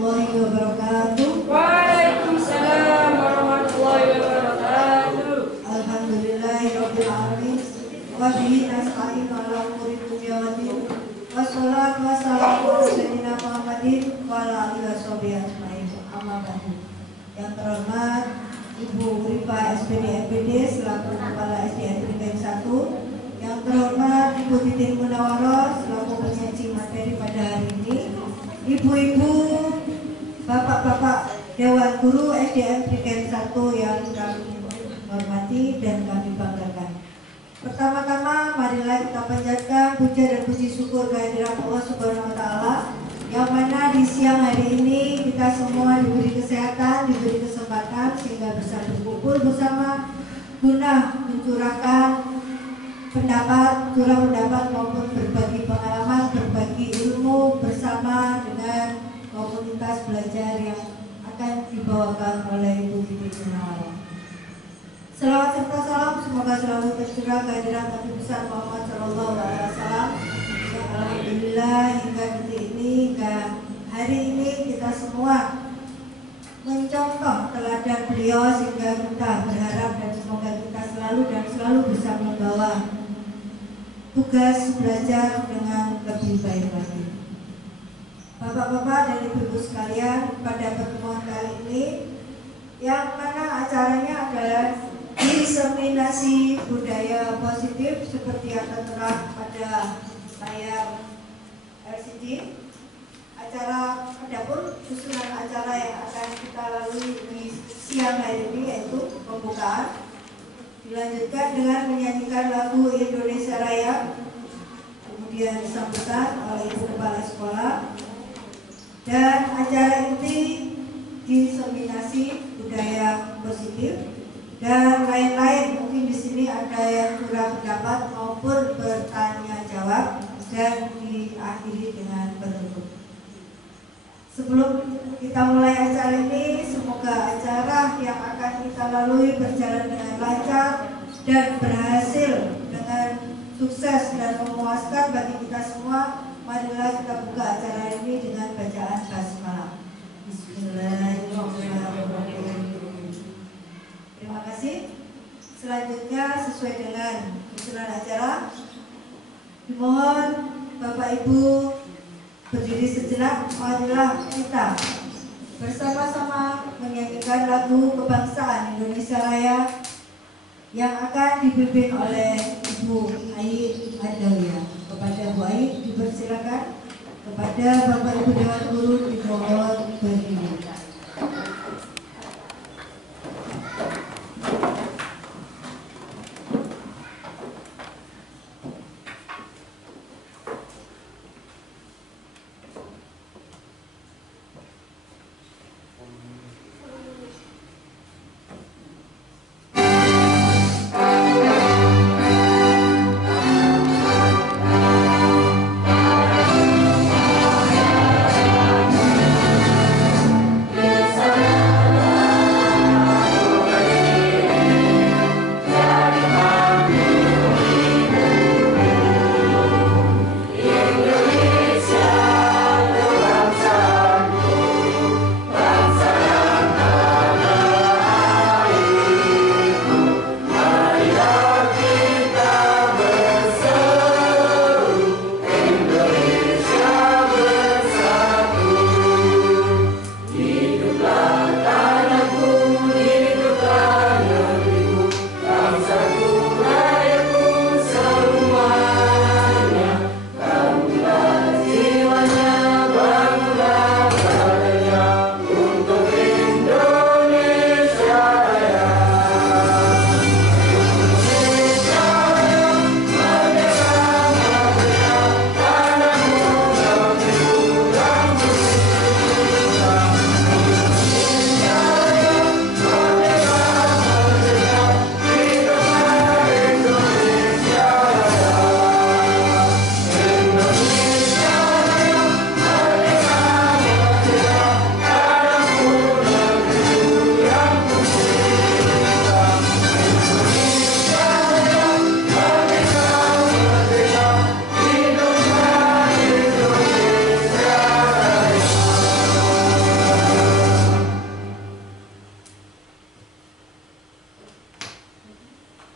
warahmatullahi wabarakatuh. Waalaikumsalam warahmatullahi wabarakatuh. Alhamdulillahirabbil alamin. Wa bihi nasta'inu ala umuri dunya waddin. Wassalatu wassalamu ala sayyidina Muhammadin wa ala alihi washabihi ajmain. Amma ba'du. Yang terhormat Ibu Rifa SPD MPD selaku Kepala SDN Tingkat 1. Yang terhormat Ibu Titin Munawaroh selaku penyaji materi pada hari ini. Ibu-ibu, bapak-bapak Dewan Guru SDN Tingkat 1 yang kami hormati dan kami banggakan. Pertama-tama marilah kita panjatkan puja dan puji syukur kehadirat Allah Subhanahu wa taala yang mana di siang hari ini kita semua diberi kesehatan, diberi kesempatan sehingga bisa berkumpul bersama guna mencurahkan curah pendapat maupun berbagi pengalaman, berbagi ilmu bersama dengan komunitas belajar yang akan dibawakan oleh Ibu Titin Munawaroh. Selawat serta salam semoga selalu tercurah kehadiran Nabi besar Muhammad Shallallahu Alaihi Wasallam. Yang alhamdulillah hingga detik ini, hingga hari ini kita semua mencontoh teladan beliau sehingga kita berharap dan semoga kita selalu bisa membawa tugas belajar dengan lebih baik lagi. Bapak-bapak dan ibu-ibu sekalian, pada pertemuan kali ini yang mana acaranya adalah diseminasi budaya positif seperti yang tertera pada layar LCD. Adapun susunan acara yang akan kita lalui di siang hari ini yaitu pembukaan, dilanjutkan dengan menyanyikan lagu Indonesia Raya, kemudian sambutan oleh Ibu Kepala Sekolah, dan acara inti diseminasi budaya positif dan lain-lain. Mungkin di sini ada yang curah pendapat maupun bertanya jawab dan diakhiri dengan penutup. Sebelum kita mulai acara ini, semoga acara yang akan kita lalui berjalan dengan lancar dan berhasil dengan sukses dan memuaskan bagi kita semua. Marilah kita buka acara ini dengan bacaan basmalah. Bismillahirrahmanirrahim. Terima kasih. Selanjutnya sesuai dengan usulan acara, dimohon Bapak Ibu berdiri sejenak. Marilah kita bersama-sama menyanyikan lagu kebangsaan Indonesia Raya yang akan dipimpin oleh Ibu Aid Adawiyah. Kepada Bu Aid dipersilakan, kepada Bapak Ibu Dewan Guru dimohon berdiri.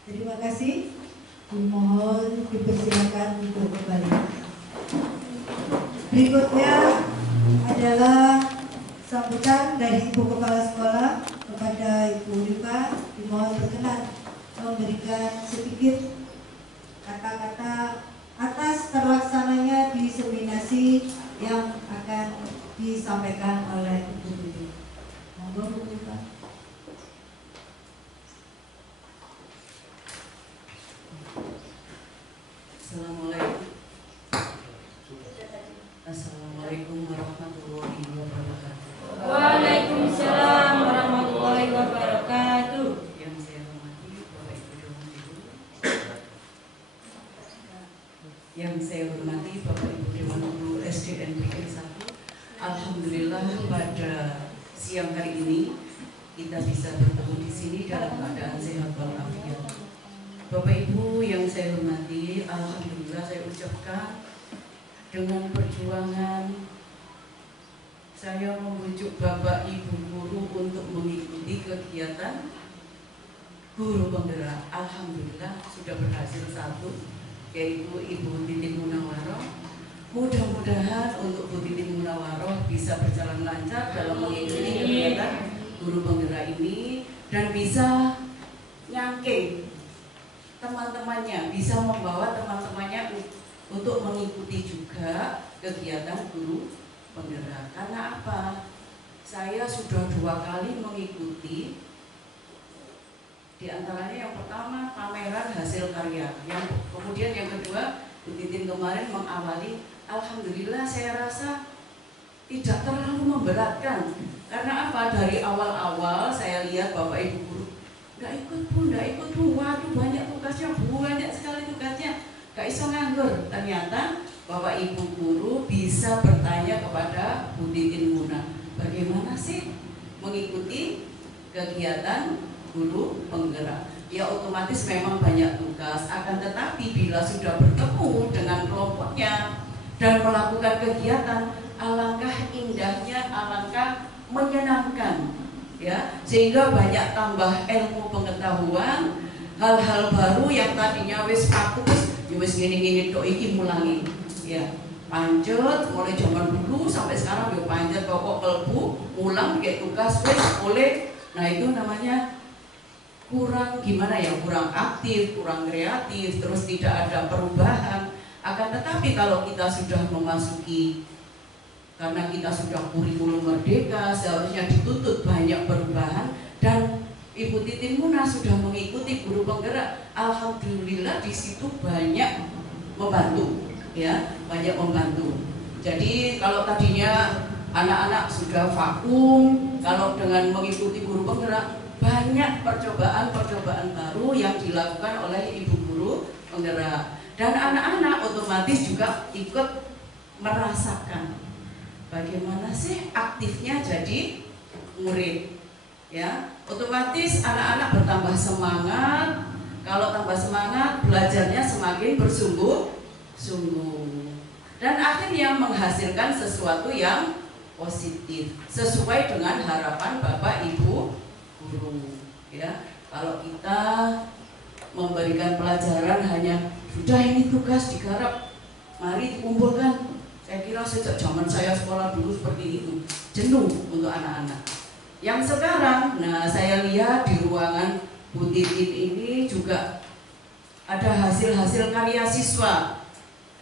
Terima kasih. Dimohon dipersilakan untuk kembali. Berikutnya adalah sambutan dari Ibu Kepala Sekolah kepada Ibu Rifa. Dimohon berkenan memberikan sedikit kata-kata atas terlaksananya diseminasi yang akan disampaikan oleh Ibu Rifa. Monggo Bu Rifa. Assalamualaikum warahmatullahi wabarakatuh. Waalaikumsalam warahmatullahi wabarakatuh. Yang saya hormati Bapak Ibu Dewan Guru, yang saya hormati Bapak Ibu Dewan Guru SDN Negeri 1. Alhamdulillah pada siang hari ini kita bisa bertemu di sini dalam keadaan sehat walafiat. Bapak Ibu yang saya hormati, alhamdulillah saya ucapkan dengan perjuangan saya membujuk Bapak Ibu guru untuk mengikuti kegiatan guru penggerak. Alhamdulillah sudah berhasil satu, yaitu Ibu Titin Munawaroh. Mudah-mudahan untuk Bu Titin Munawaroh bisa berjalan lancar dalam mengikuti kegiatan guru penggerak ini dan bisa nyangking teman-temannya, bisa membawa teman-temannya untuk mengikuti juga kegiatan guru penggerak. Karena apa? Saya sudah 2 kali mengikuti. Di antaranya yang pertama pameran hasil karya, yang kemudian yang kedua Bu Titin kemarin mengawali. Alhamdulillah saya rasa tidak terlalu memberatkan. Karena apa? Dari awal-awal saya lihat Bapak Ibu guru nggak ikut Bu, waduh banyak tugasnya, banyak sekali tugasnya, gak iso nganggur. Ternyata Bapak Ibu guru bisa bertanya kepada Bu Titin Muna, bagaimana sih mengikuti kegiatan guru penggerak? Ya otomatis memang banyak tugas, akan tetapi bila sudah bertemu dengan kelompoknya dan melakukan kegiatan, alangkah indahnya, alangkah menyenangkan, ya, sehingga banyak tambah ilmu pengetahuan, hal-hal baru yang tadinya wis paku wis gini-gini tok iki mulangi, ya pancet mulai zaman dulu sampai sekarang yo pancet pokok kelbu mulang kayak tugas wis oleh. Nah itu namanya kurang gimana ya, kurang aktif, kurang kreatif, terus tidak ada perubahan. Akan tetapi kalau kita sudah memasuki, karena kita sudah kurikulum merdeka, seharusnya dituntut banyak perubahan, dan Ibu Titin Muna sudah mengikuti guru penggerak. Alhamdulillah di situ banyak membantu, ya, banyak membantu. Jadi kalau tadinya anak-anak sudah vakum, kalau dengan mengikuti guru penggerak banyak percobaan-percobaan baru yang dilakukan oleh ibu guru penggerak, dan anak-anak otomatis juga ikut merasakan bagaimana sih aktifnya jadi murid, ya. Otomatis anak-anak bertambah semangat. Kalau tambah semangat, belajarnya semakin bersungguh-sungguh, dan akhirnya menghasilkan sesuatu yang positif sesuai dengan harapan Bapak Ibu guru, ya. Kalau kita memberikan pelajaran hanya sudah ini tugas digarap, mari dikumpulkan. Saya kira sejak zaman saya sekolah dulu seperti itu, jenuh untuk anak-anak. Yang sekarang, nah saya lihat di ruangan Bu Titin ini juga ada hasil-hasil karya siswa,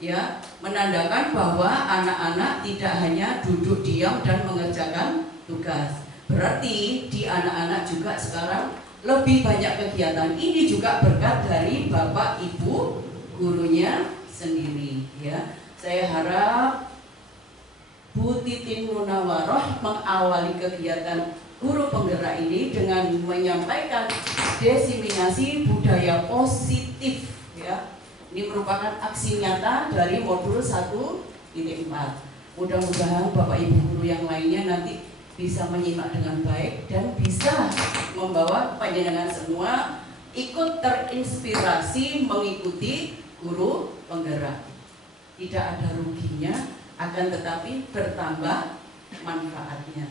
ya, menandakan bahwa anak-anak tidak hanya duduk diam dan mengerjakan tugas. Berarti di anak-anak juga sekarang lebih banyak kegiatan. Ini juga berkat dari Bapak Ibu gurunya sendiri, ya. Saya harap Bu Titin Munawaroh mengawali kegiatan guru penggerak ini dengan menyampaikan diseminasi budaya positif, ya. Ini merupakan aksi nyata dari modul 1.4. Mudah-mudahan Bapak Ibu guru yang lainnya nanti bisa menyimak dengan baik dan bisa membawa panjenengan semua ikut terinspirasi mengikuti guru penggerak. Tidak ada ruginya, akan tetapi bertambah manfaatnya.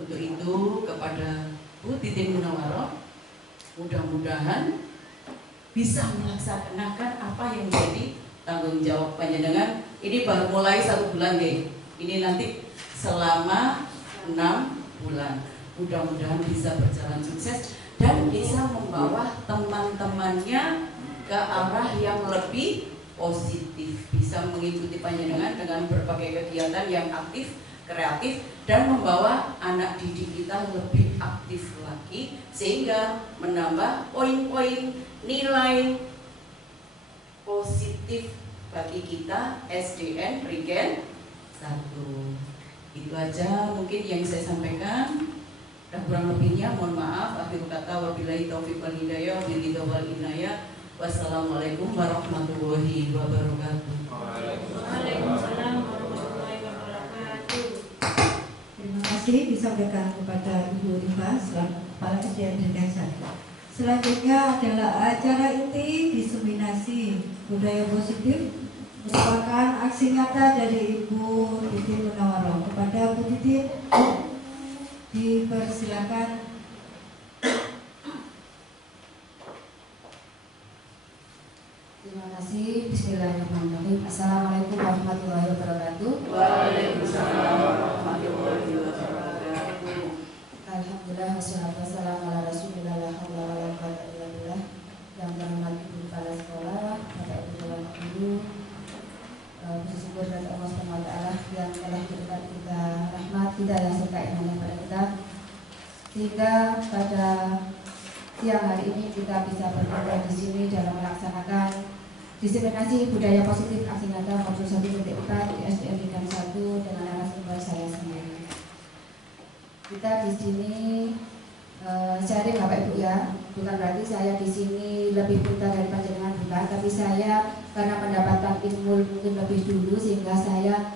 Untuk itu kepada Bu Titin Munawaroh, mudah-mudahan bisa melaksanakan apa yang menjadi tanggung jawab panjenengan. Ini baru mulai 1 bulan deh. Ini nanti selama 6 bulan. Mudah-mudahan bisa berjalan sukses dan bisa membawa teman-temannya ke arah yang lebih positif, bisa mengikuti panjenengan dengan berbagai kegiatan yang aktif, kreatif, dan membawa anak didik kita lebih aktif lagi sehingga menambah poin-poin nilai positif bagi kita SDN Regen 1. Itu aja mungkin yang saya sampaikan. Dan kurang lebihnya mohon maaf. Akhir kata wabillahi taufiq wal hidayah wal inayah. Wassalamualaikum warahmatullahi wabarakatuh. Waalaikumsalam warahmatullahi wabarakatuh. Terima kasih disampaikan kepada Ibu Rifa selaku Kepala SDN Regen 1. Selanjutnya adalah acara inti diseminasi budaya positif, merupakan aksi nyata dari Ibu Titin Munawaroh. Kepada Bu Titin dipersilakan. Terima kasih. Bismillahirrahmanirrahim. Assalamualaikum warahmatullahi wabarakatuh. Waalaikumsalam warahmatullahi wabarakatuh. Alhamdulillah wassalatu wassalamu ala Rasulillah la haula wala quwwata illa billah. Yang terhormat Ibu Kepala Sekolah, Bapak Ibu Dewan Guru, puji syukur kepada Allah Subhanahu wa taala yang telah memberikan kita rahmat, hidayah serta inayah pada kita. Sehingga pada siang hari ini kita bisa berkumpul di sini dalam melaksanakan diseminasi budaya positif aksi nyata modul 1.4 di SDN Regen 1 dengan narasumber saya sendiri. Kita di sini sharing Bapak Ibu ya, bukan berarti saya di sini lebih pintar dari panjenengan bukan, tapi saya karena mendapatkan ilmu mungkin lebih dulu sehingga saya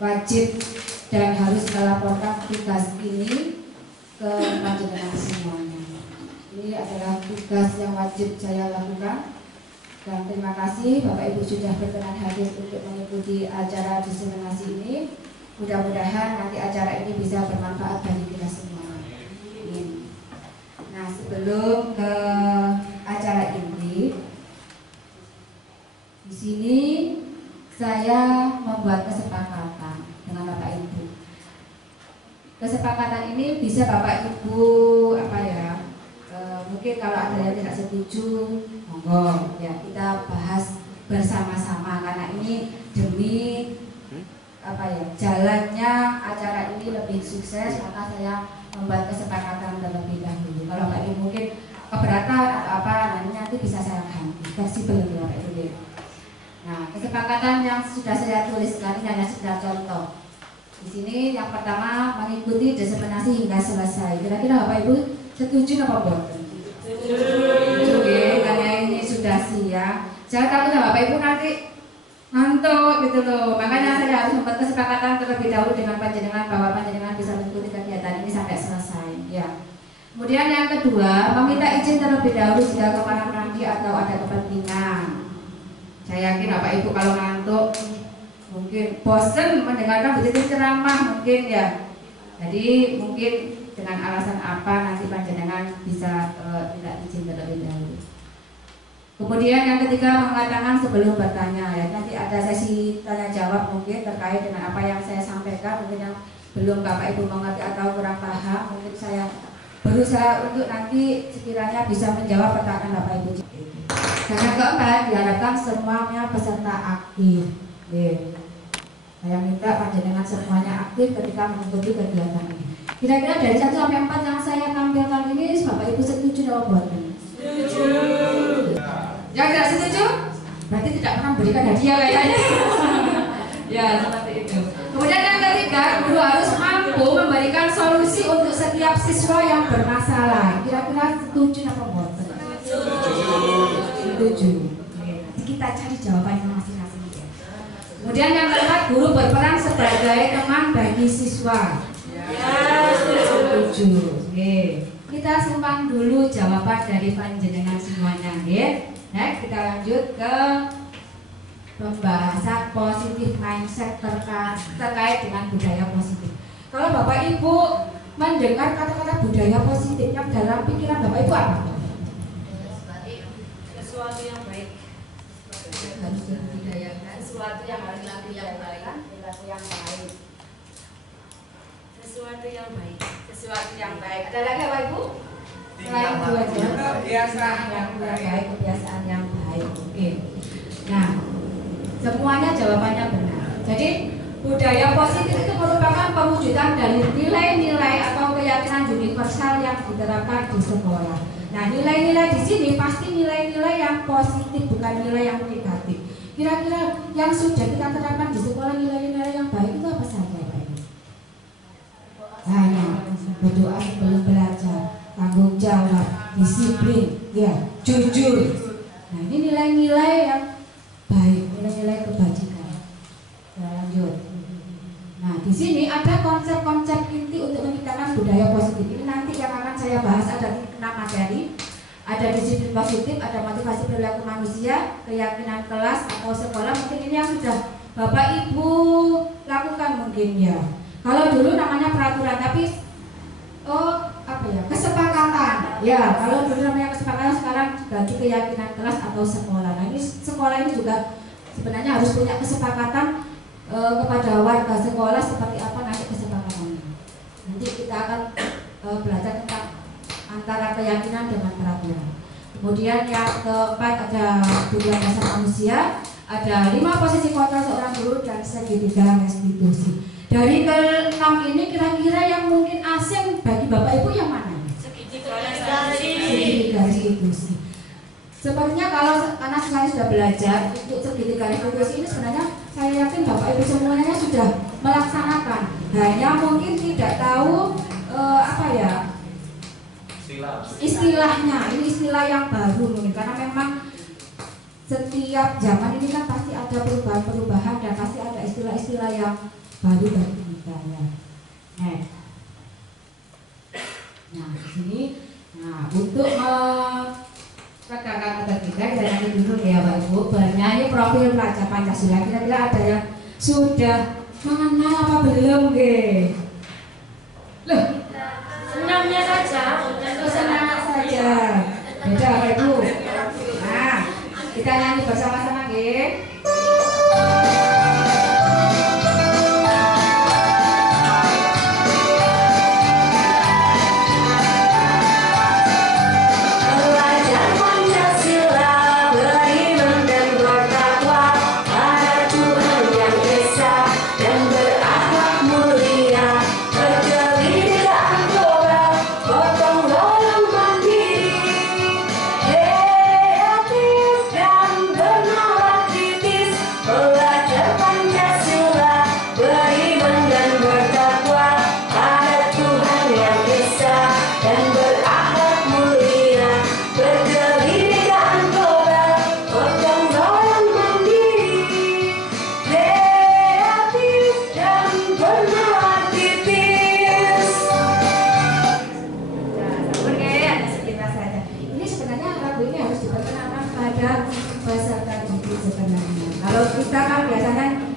wajib dan harus melaporkan tugas ini ke panjenengan semuanya. Ini adalah tugas yang wajib saya lakukan. Dan terima kasih Bapak Ibu sudah berkenan hadir untuk mengikuti acara diseminasi ini. Mudah-mudahan nanti acara ini bisa bermanfaat bagi kita semua. Amin. Nah, sebelum ke acara inti, di sini saya membuat kesepakatan dengan Bapak Ibu. Kesepakatan ini bisa Bapak Ibu mungkin kalau ada yang tidak setuju, monggo ya kita bahas bersama-sama karena ini demi jalannya acara ini lebih sukses, maka saya membuat kesepakatan terlebih dahulu. Kalau Bapak Ibu mungkin keberatan atau nanti bisa saya ganti, fleksibel ya Bapak Ibu. Nah, kesepakatan yang sudah saya tuliskan ini hanya sekedar contoh. Di sini yang pertama mengikuti diseminasi hingga selesai. Kira-kira Bapak Ibu setuju apa boten? Setuju ya, karena ini sudah siang. Jangan takut Bapak Ibu nanti ngantuk gitu loh. Makanya saya harus membuat kesepakatan terlebih dahulu dengan panjenengan bahwa panjenengan bisa mengikuti kegiatan ini sampai selesai. Ya. Kemudian yang kedua, meminta izin terlebih dahulu jika kemana-mana atau ada kepentingan. Saya yakin Bapak Ibu kalau ngantuk mungkin bosan mendengarkan begitu ceramah mungkin ya. Jadi mungkin dengan alasan apa nanti panjenengan bisa tidak izin terlebih dahulu. Kemudian yang ketiga mengatakan sebelum bertanya ya, nanti ada sesi tanya jawab mungkin terkait dengan apa yang saya sampaikan, mungkin yang belum Bapak Ibu mengerti atau kurang paham, mungkin saya berusaha untuk nanti sekiranya bisa menjawab pertanyaan Bapak Ibu. Dan yang keempat diharapkan semuanya peserta aktif. Saya minta panjenengan semuanya aktif ketika mengikuti kegiatan ini. Kira-kira dari 1 sampai 4 yang saya tampilkan ini, Bapak Ibu setuju atau buatan? Setuju. Yang tidak setuju? Berarti tidak pernah memberikan hadiah kayaknya. Ya, seperti itu. Kemudian yang ketiga, guru harus mampu memberikan solusi untuk setiap siswa yang bermasalah. Kira-kira setuju atau buatan? Setuju. Nanti kita cari jawabannya masing-masing. Kemudian yang keempat, guru berperan sebagai teman bagi siswa. Ya, setuju. Kita simpan dulu jawaban dari panjenengan semuanya. Nah, kita lanjut ke pembahasan positif mindset terkait dengan budaya positif. Kalau Bapak Ibu mendengar kata-kata budaya positif, yang dalam pikiran Bapak Ibu apa? Sesuatu yang baik. Sesuatu yang baik. Sesuatu yang baik. Sesuatu yang baik. Ada lagi apa Ibu? Selain itu aja. Kebiasaan yang baik, kebiasaan yang baik. Oke. Nah, semuanya jawabannya benar. Jadi budaya positif itu merupakan pewujudan dari nilai-nilai atau keyakinan universal yang diterapkan di sekolah. Nah, nilai-nilai di sini pasti nilai-nilai yang positif, bukan nilai yang negatif. Kira-kira yang sudah kita terapkan di sekolah nilai-nilai yang baik itu apa saja, Pak Ibu? Hanya berdoa sebelum belajar, tanggung jawab, disiplin, ya, jujur. Nah, ini nilai-nilai yang baik, nilai-nilai kebajikan. Ya, lanjut. Nah, di sini ada konsep-konsep inti untuk menciptakan budaya positif. Ini nanti yang akan saya bahas ada 6 materi. Ada disiplin positif, ada motivasi perilaku manusia, keyakinan kelas atau sekolah. Mungkin ini yang sudah Bapak Ibu lakukan mungkin ya. Kalau dulu namanya peraturan, tapi kesepakatan. Ya, kalau dulu namanya kesepakatan, sekarang ganti keyakinan kelas atau sekolah. Nah, ini sekolah ini juga sebenarnya harus punya kesepakatan kepada warga sekolah seperti apa nanti kesepakatannya. Nanti kita akan belajar tentang antara keyakinan dengan peraturan. Kemudian yang keempat ada tujuan dasar manusia, ada 5 posisi kontrol seorang guru dan segitiga restitusi. Dari ke-6 ini kira-kira yang mungkin asing bagi Bapak Ibu yang mana? Segitiga restitusi. Sebenarnya karena saya sudah belajar untuk segitiga restitusi ini sebenarnya saya yakin Bapak Ibu semuanya sudah melaksanakan. Hanya mungkin tidak tahu istilahnya. Ini istilah yang baru mungkin karena memang setiap zaman ini kan pasti ada perubahan-perubahan dan pasti ada istilah-istilah yang baru bagi kita ya. Nah, di sini untuk rekan-rekan kita nyanyi dulu ya Pak Ibu, bernyanyi profil pelajar Pancasila. Kira-kira ada yang sudah mengenal apa belum ge? Loh, Senamnya saja. senang saja. Beda Pak Ibu. Nah, kita nyanyi bersama-sama ge.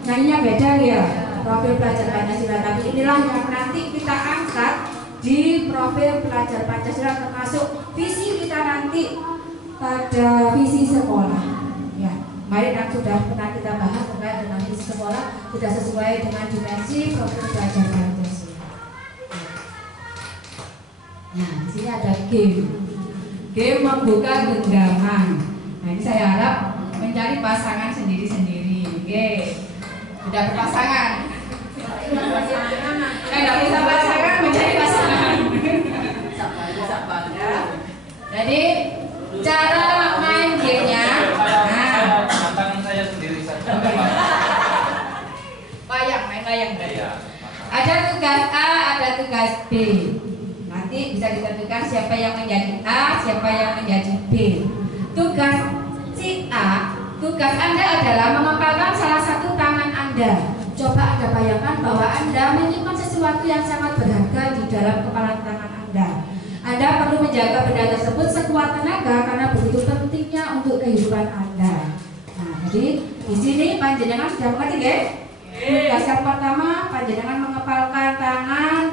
Nyanyinya beda ya, profil pelajar Pancasila. Tapi inilah yang nanti kita angkat di profil pelajar Pancasila, termasuk visi kita nanti pada visi sekolah. Ya, kemarin yang sudah pernah kita bahas terkait dengan visi sekolah sudah sesuai dengan dimensi profil pelajar Pancasila. Nah, di sini ada game membuka genggaman. Nah, ini saya harap mencari pasangan sendiri-sendiri. Oke. Sudah berpasangan. Tidak bisa pasangan, mencari pasangan. Jadi cara main gamenya, tangan saya sendiri saja. main wayang. Ada tugas A, ada tugas B. Nanti bisa ditentukan siapa yang menjadi A, siapa yang menjadi B. Tugas si A, tugas Anda adalah mengepalkan salah satu tangan Anda. Coba Anda bayangkan bahwa Anda menyimpan sesuatu yang sangat berharga di dalam kepalan tangan Anda. Anda perlu menjaga benda tersebut sekuat tenaga karena begitu pentingnya untuk kehidupan Anda. Nah, jadi di sini panjenengan sudah mengerti ya? Tugas yang pertama, panjenengan mengepalkan tangan.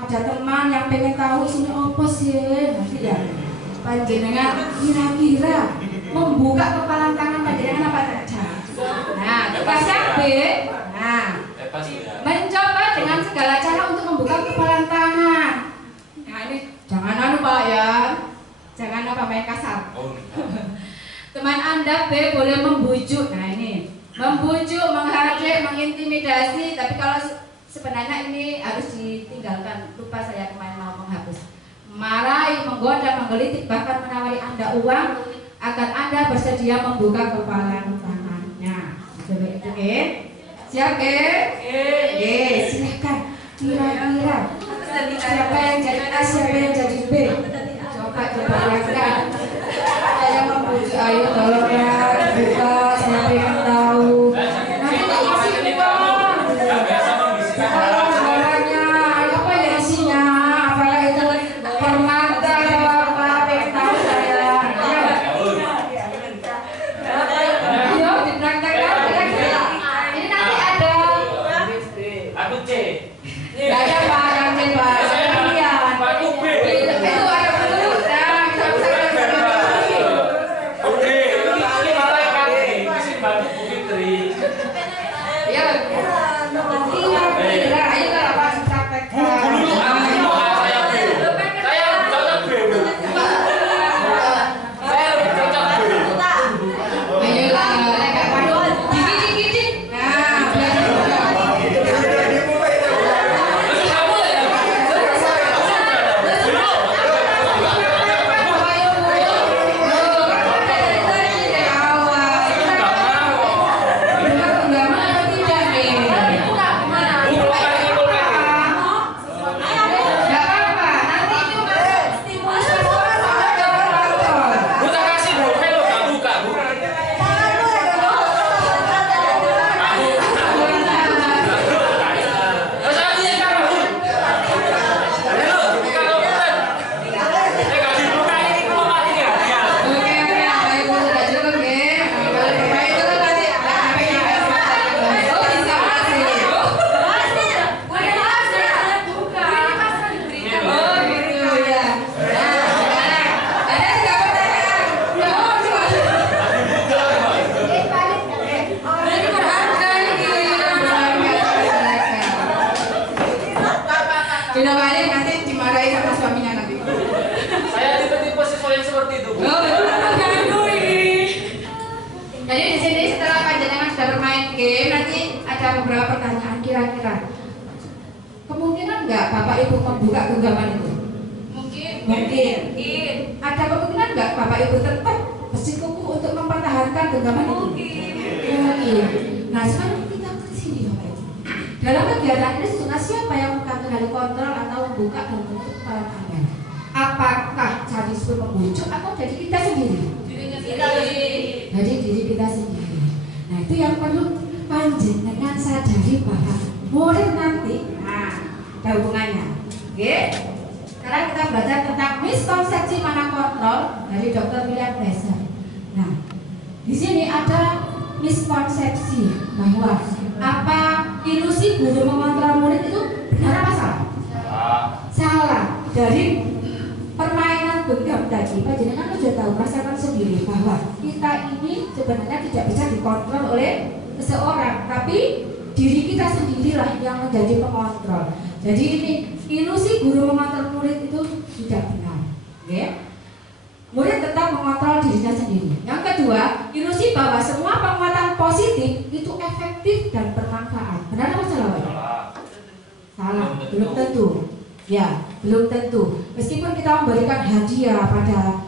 Ada teman yang pengen tahu isinya apa sih? Nanti ya. Panjenengan kira-kira membuka kepalan tangan panjenengan apa saja? Nah, tugas yang B. Nah, Lepas ya. mencoba dengan segala cara untuk membuka kepalan tangan. Nah, ini jangan anu Pak ya. Jangan apa main kasar. Oh, enggak. Teman Anda B boleh membujuk. Nah, ini. Membujuk, menghardik, mengintimidasi, tapi kalau sebenarnya ini harus ditinggalkan. Lupa saya kemarin mau menghapus. Marahi, menggoda, menggelitik, bahkan menawari Anda uang agar Anda bersedia membuka kepalan tangannya. Coba itu, oke? Siap, oke, silakan. Kira-kira siapa yang jadi A, siapa yang jadi B? Coba lihatkan. Saya membujuk, ayo tolong ya, buka, saya pengen tahu. Nanti tak isi uang. Enggak biasa mengisikan barang. Barangnya, apa ya isinya? Apakah itu permata atau apa? Pengen tahu saya. Ayo dipraktekkan kira-kira. Ini nanti ada. Aku C. Gak ada Pak, yang C Pak. Kemudian Aku B. itu ada dulu. Nah, bisa lagi. Oke. Ini malaikat nih. Isi bantu Bu Fitri. Ya. Kira-kira ayo kalau Pak dipraktekkan. Dulu aku A, saya B. Saya lebih cocok B. Bu. Saya lebih cocok B. Ayolah, lekat padu. Dikit-dikit. Nah, belajar juga. Terus kamu ya? Buta kasih Bu. Hello, gak buka Bu. Terus aku yang kamu. Hello, buka komputer. Gak dibuka ini kalau mati ya. Sudah balik nanti dimarahi sama suaminya nanti. Saya tipe-tipe siswa yang seperti itu Bu. Oh, betul. Jadi di sini setelah panjenengan sudah bermain game, nanti ada beberapa pertanyaan kira-kira. Kemungkinan nggak Bapak Ibu membuka genggaman itu? Mungkin. Ada kemungkinan nggak Bapak Ibu tetap bersikukuh untuk mempertahankan genggaman itu? Mungkin. Nah sekarang kita ke sini Bapak Ibu. Dalam kegiatan ini sesungguhnya siapa yang mengambil kontrol atau membuka dan menutup kepala Anda? Apakah sadisme membujuk atau dari kita sendiri? Dari diri kita sendiri. Nah itu yang perlu panjenengan sadari bahwa murid nanti, nah ada hubungannya. Oke? Sekarang kita belajar tentang miskonsepsi mana kontrol dari Dr. William Blaser. Nah di sini ada miskonsepsi bahwa apa ilusi guru mengontrol murid itu benar apa salah? Salah. Dari permainan genggam tadi, panjenengan sudah tahu, rasakan sendiri bahwa kita ini sebenarnya tidak bisa dikontrol oleh seseorang, tapi diri kita sendirilah yang menjadi pengontrol. Jadi ini ilusi guru mengontrol murid itu tidak benar. Oke? Murid tetap mengontrol dirinya sendiri. Yang kedua, ilusi bahwa semua penguatan positif itu efektif dan bermanfaat. Benar atau salah? Salah, belum tentu. Ya, belum tentu. Meskipun kita memberikan hadiah pada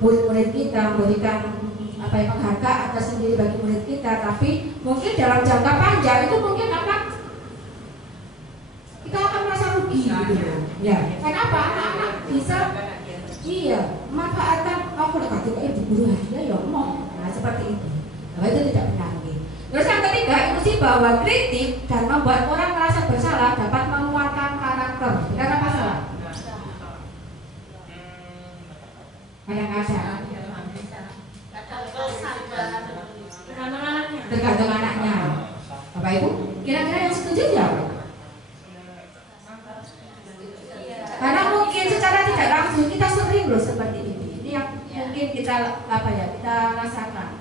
murid-murid kita, memberikan penghargaan tersendiri bagi murid kita, tapi mungkin dalam jangka panjang itu mungkin kita akan merasa rugi gitu. Ya, kenapa? Anak-anak bisa manfaatkan kalau kata ibu guru hadiah ya mau. Nah, seperti itu. Nah, itu tidak benar. Terus yang ketiga, ilusi bahwa kritik dan membuat orang merasa bersalah dapat menguatkan karakter. Benar apa salah? Kadang-kadang. Tergantung anaknya. Bapak Ibu, kira-kira yang setuju ya? Karena mungkin secara tidak langsung kita sering loh seperti ini. Ini yang mungkin kita kita rasakan.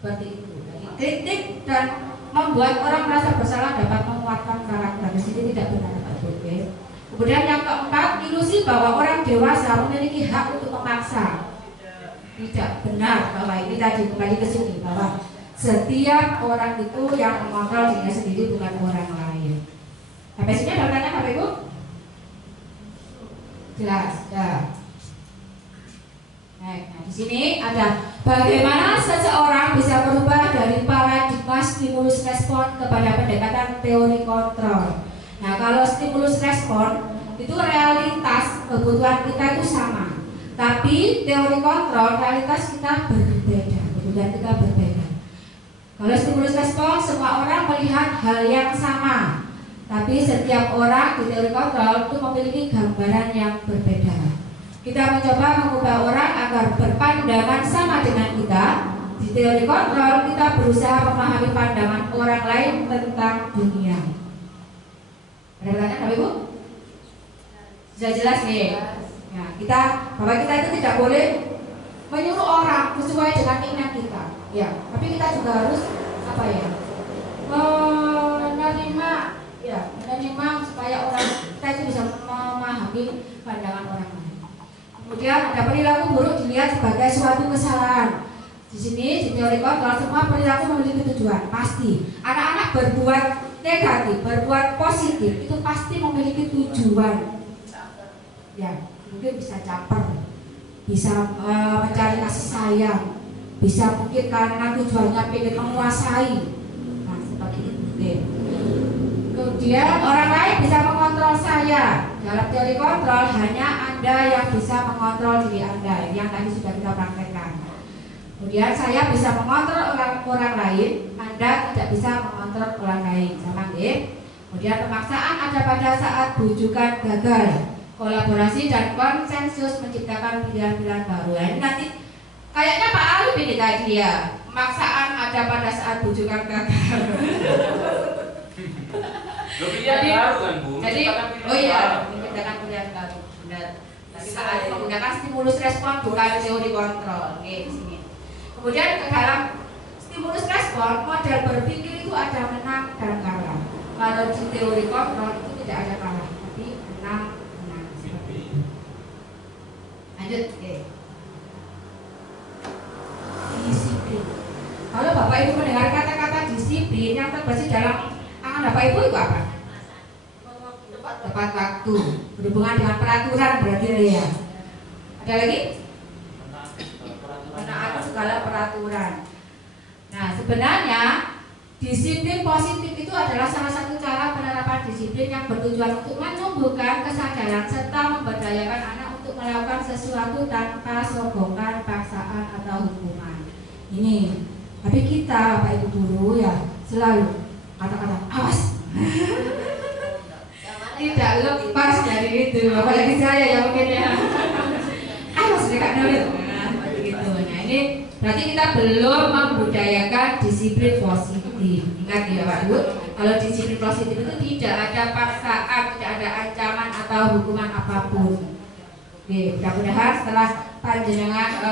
Seperti itu. Jadi, kritik dan membuat orang merasa bersalah dapat menguatkan karakter. Di sini tidak benar, Pak Ibu. Kemudian yang keempat, ilusi bahwa orang dewasa memiliki hak untuk memaksa. Tidak benar bahwa ini tadi kembali ke sini bahwa setiap orang itu yang mengontrol dirinya sendiri bukan orang lain. Sampai sini ada pertanyaan Bapak Ibu? Jelas, ya. Nah, di sini ada bagaimana seseorang bisa berubah dari paradigma stimulus respon kepada pendekatan teori kontrol. Nah, kalau stimulus respon itu realitas kebutuhan kita itu sama, tapi teori kontrol realitas kita berbeda, kebutuhan kita berbeda. Kalau stimulus respon semua orang melihat hal yang sama, tapi setiap orang di teori kontrol itu memiliki gambaran yang berbeda. Kita mencoba mengubah orang agar berpandangan sama dengan kita. Di teori kontrol kita berusaha memahami pandangan orang lain tentang dunia. Ada pertanyaan Bapak Ibu? Sudah jelas nih. Ya, bahwa kita itu tidak boleh menyuruh orang sesuai dengan keinginan kita. Ya, tapi kita juga harus menerima supaya orang kita itu bisa memahami pandangan orang lain. Kemudian ada perilaku buruk dilihat sebagai suatu kesalahan. Di sini di teori kontrol semua perilaku memiliki tujuan pasti. Anak-anak berbuat negatif, berbuat positif itu pasti memiliki tujuan. Ya, mungkin bisa caper, bisa mencari kasih sayang, bisa mungkin karena tujuannya ingin menguasai. Nah, seperti itu. Kemudian orang lain bisa mengontrol saya. Dalam teori kontrol hanya Anda yang bisa mengontrol diri Anda, yang tadi sudah kita praktekkan. Kemudian saya bisa mengontrol orang lain, Anda tidak bisa mengontrol orang lain. Sama nggih? Kemudian pemaksaan ada pada saat bujukan gagal. Kolaborasi dan konsensus menciptakan pilihan-pilihan baru. Nah, ini nanti kayaknya Pak Alif ini tadi ya. Pemaksaan ada pada saat bujukan gagal. Jadi, oh iya, menciptakan pilihan baru. Benar. Tapi saat menggunakan stimulus respon bukan teori kontrol. Oke, di sini. Kemudian ke dalam stimulus respon, model berpikir itu ada menang dan kalah. Kalau di teori kontrol itu tidak ada kalah, tapi menang. Lanjut, oke. Disiplin. Kalau Bapak Ibu mendengar kata-kata disiplin yang terbesit dalam angan Bapak Ibu itu apa? Tepat waktu, berhubungan dengan peraturan berarti ya. Ada lagi? Menaati segala peraturan. Nah, sebenarnya disiplin positif itu adalah salah satu cara penerapan disiplin yang bertujuan untuk menumbuhkan kesadaran serta memberdayakan anak untuk melakukan sesuatu tanpa sogokan, paksaan atau hukuman. Ini, tapi kita Bapak Ibu guru ya selalu kata-kata awas. Tidak lepas dari itu, apalagi saya ya mungkin ya. Awas dekat nurut. Nah, begitu. Nah, ini berarti kita belum membudayakan disiplin positif. Ingat ya Pak Ibu, kalau disiplin positif itu tidak ada paksaan, tidak ada ancaman atau hukuman apapun. Oke, mudah-mudahan setelah panjenengan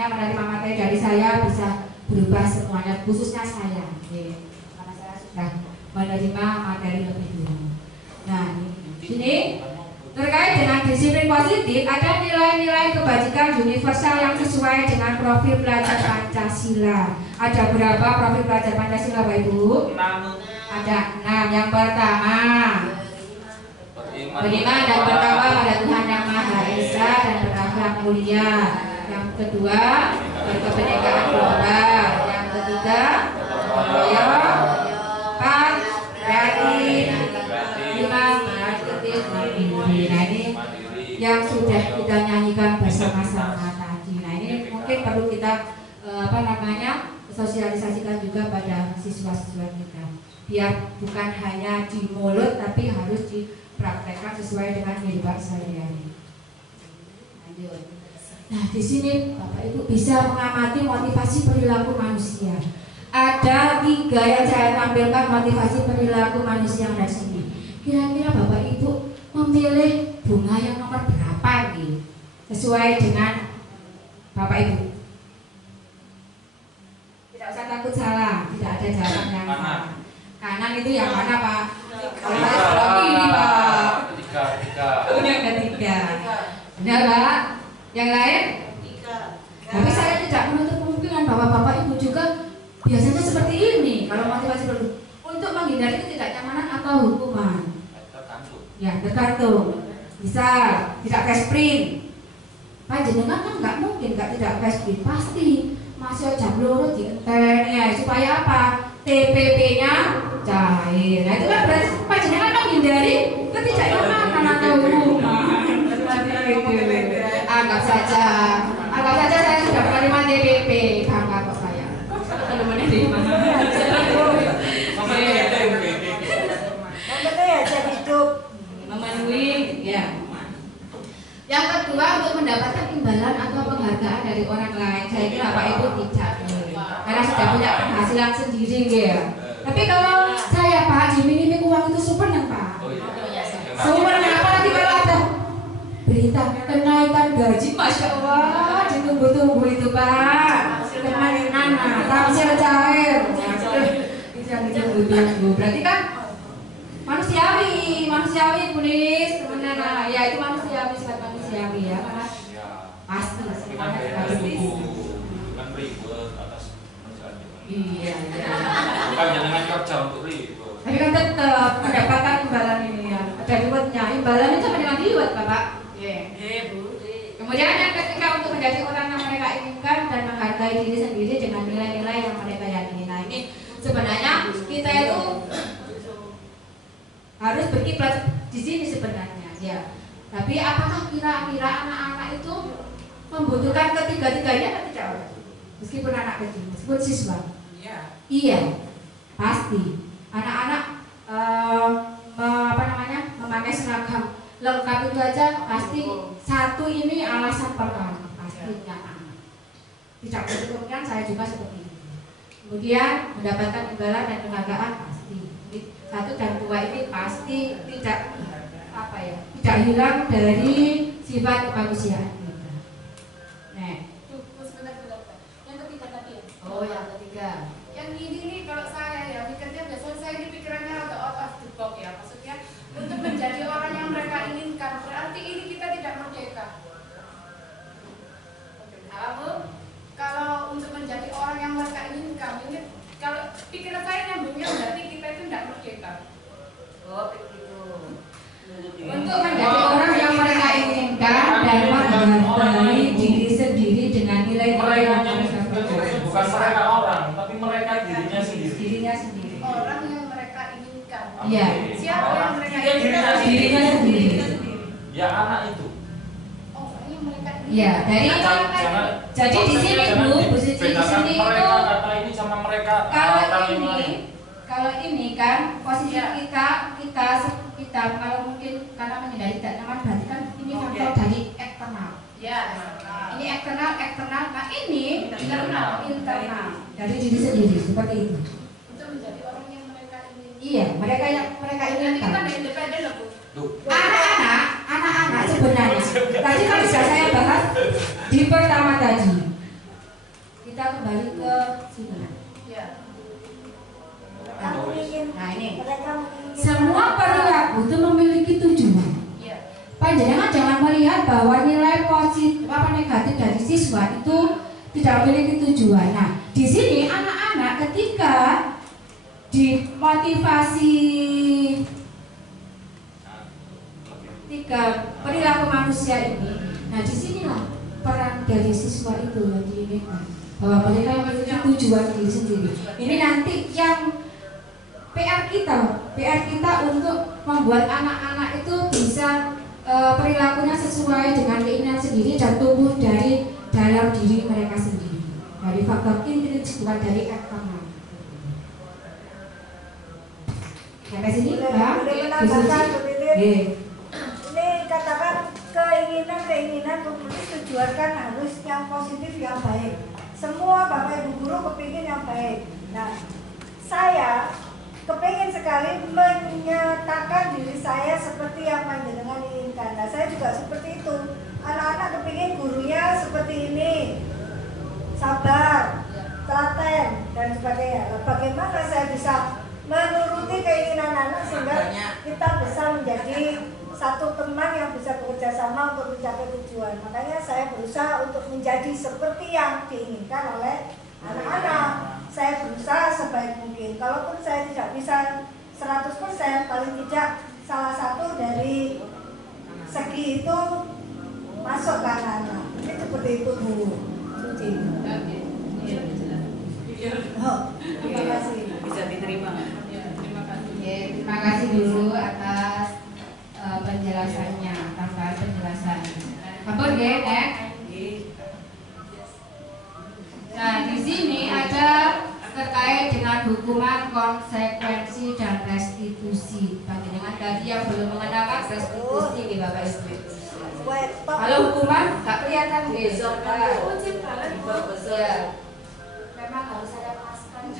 menerima materi dari saya bisa berubah semuanya, khususnya saya. Oke, karena saya sudah menerima materi lebih dulu. Nah, ini terkait dengan disiplin positif ada nilai-nilai kebajikan universal yang sesuai dengan profil belajar Pancasila. Ada berapa profil belajar Pancasila Bapak Ibu? 6. Ada 6. Yang pertama, beriman dan bertakwa pada Tuhan Yang Maha Esa dan berakhlak mulia. Yang kedua, berkebinekaan global. Yang ketiga, royal, patriotik. Nah, ini yang sudah kita nyanyikan bersama-sama tadi. Nah, ini mungkin perlu kita sosialisasikan juga pada siswa-siswa kita, biar bukan hanya di mulut tapi harus dipraktekkan sesuai dengan kehidupan sehari-hari. Lanjut. Nah, di sini Bapak Ibu bisa mengamati motivasi perilaku manusia. Ada 3 yang saya tampilkan motivasi perilaku manusia yang ada di sini. Kira-kira Bapak Ibu memilih bunga yang nomor berapa nih? Sesuai dengan Bapak Ibu. Tapi saya tidak menutup kemungkinan bahwa bapak ibu juga biasanya seperti ini. Kalau motivasi dulu untuk menghindari ketidaknyamanan atau hukuman. Tergantung. Ya tergantung. Bisa tidak cash print. Panjenengan kan nggak mungkin nggak tidak cash print, pasti masih jam loro dienten ya supaya apa? TPP-nya cair. Nah itu kan berarti panjenengan menghindari ketidaknyamanan atau hukuman. Seperti itu. Anggap saja saya sudah menerima TPP, bangga kok saya. Belum menerima. Yang penting ya jadi hidup. Memenuhi, ya. Yang kedua untuk mendapatkan imbalan atau penghargaan dari orang lain, saya kira Pak Ibu tidak, karena sudah punya penghasilan sendiri, ya. Tapi kalau saya Pak diminimi uang itu super Pak. Oh iya. Super apalagi kalau ada berita kenaikan gaji, masya Allah, ditunggu-tunggu itu Pak. Kenaikan, tafsir cair, itu yang ditunggu-tunggu. Berarti kan manusiawi Bunis, teman-teman. Ya itu manusiawi, sifat manusiawi ya, karena pasti Tapi kan semuanya ada pasti. kan ribet atas perusahaan kita. Iya. Bukan jangan kerja untuk ribet. Tapi kan tetap mendapatkan imbalan ini ya. Ada rewardnya. Imbalan itu sama dengan reward, Bapak. Bu. Kemudian yang ketiga untuk menjadi orang yang mereka inginkan dan menghargai diri sendiri dengan nilai-nilai yang mereka yakini. Nah ini sebenarnya kita itu harus berkiblat di sini sebenarnya, ya. Tapi apakah kira-kira anak-anak itu membutuhkan ketiga-tiganya atau tidak? Meskipun anak kecil, meskipun siswa. Iya, pasti. Anak-anak memakai seragam lengkap itu aja pasti satu ini alasan pertama pastinya anak. Tidak berarti kemungkinan saya juga seperti itu. Kemudian mendapatkan imbalan dan penghargaan pasti. Satu dan dua ini pasti tidak tidak hilang dari sifat kemanusiaan kita. Nah, Yang ketiga tadi ya. oh yang ketiga. Yang ini nih kalau saya ya mikirnya biasanya saya ini pikirannya agak out of the box ya. Maksudnya untuk menjadi orang yang mereka inginkan berarti ini kita tidak merdeka. Kamu kalau untuk menjadi orang yang mereka inginkan ini kalau pikiran saya nyambungnya berarti kita itu tidak merdeka. Oh begitu. Untuk menjadi orang yang mereka inginkan dan menghargai diri sendiri dengan nilai-nilai yang mereka percaya. Bukan mereka orang, tapi mereka dirinya sendiri. Dirinya sendiri. Orang yang mereka inginkan. Iya. Siapa yang mereka Dirinya inginkan? Dirinya sendiri. Ya anak itu. Orang yang mereka inginkan. Iya, dari Jangan. jadi di sini jangan Bu Siti di dibedakan sini mereka itu kata ini sama mereka kalau ini kan posisi kita kalau mungkin karena menghindari tidak nyaman berarti kan ini faktor dari eksternal. Ya. Ini eksternal, nah ini internal dari diri sendiri seperti itu. Untuk menjadi orang yang mereka inginkan. Iya, mereka Nanti kita inginkan. nggak independen loh Bu. Anak-anak sebenarnya. Tadi kan sudah saya bahas di pertama tadi. Kita kembali ke sini. Ya. Kamu ingin, Nah ini. mereka menginginkan Semua perilaku itu memiliki tujuan. Ya. Panjenengan jangan melihat bahwa nilai positif apa negatif dari siswa itu tidak memiliki tujuan. Nah, di sini anak-anak ketika dimotivasi tiga perilaku manusia ini, nah disinilah peran dari siswa itu yang diinginkan bahwa mereka memiliki tujuan diri sendiri. Ini nanti yang PR kita untuk membuat anak-anak itu bisa perilakunya sesuai dengan keinginan sendiri dan tumbuh dari dalam diri mereka sendiri dari faktor intrinsik bukan dari eksternal. Sampai sini, Pak? boleh menambahkan Bu Titin? Iya. Ini katakan keinginan Bu Titin tujuan kan harus yang positif, yang baik. Semua Bapak Ibu guru kepingin yang baik. Nah, saya kepingin sekali menyatakan diri saya seperti yang panjenengan inginkan. Nah, saya juga seperti itu. Anak-anak kepingin gurunya seperti ini, sabar, telaten, dan sebagainya. Nah, bagaimana saya bisa menuruti keinginan anak sehingga kita bisa menjadi satu teman yang bisa bekerja sama untuk mencapai tujuan. Makanya saya berusaha untuk menjadi seperti yang diinginkan oleh anak-anak. Saya berusaha sebaik mungkin. Kalaupun saya tidak bisa 100%, paling tidak salah satu dari segi itu masuk ke anak-anak. Ini seperti itu Bu Suci. Oh, terima kasih. Bisa diterima. Terima kasih dulu atas penjelasannya, tambahan penjelasan. Ampun nggih, Nek. Nah, di sini ada terkait dengan hukuman, konsekuensi dan restitusi. Panjenengan tadi yang belum mengenalkan restitusi nggih Bapak Ibu. Kalau hukuman nggak kelihatan nggih. Ya. Memang harus saya paskan.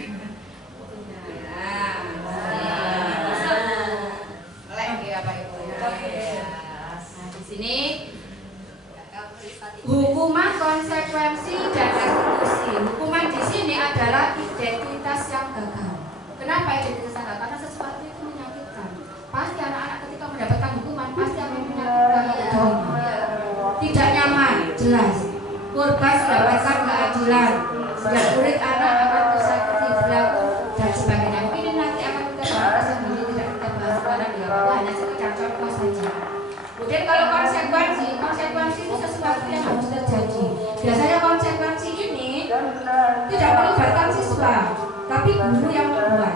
Di sini hukuman, konsekuensi dan restitusi. Hukuman di sini adalah identitas yang gagal. Kenapa identitas yang gagal? Karena sesuatu itu menyakitkan. Pasti anak-anak ketika mendapatkan hukuman pasti akan menyakitkan, tidak nyaman, jelas. Korban mendapatkan keadilan, setiap kulit anak akan tersakiti, berlaku dan sebagainya. Ini nanti akan kita bahas sendiri, tidak kita bahas sekarang ya. Hanya sekedar contoh saja. Kemudian kalau konsekuensi itu sesuatu yang harus terjadi. Biasanya konsekuensi ini tidak melibatkan siswa, tapi guru yang membuat.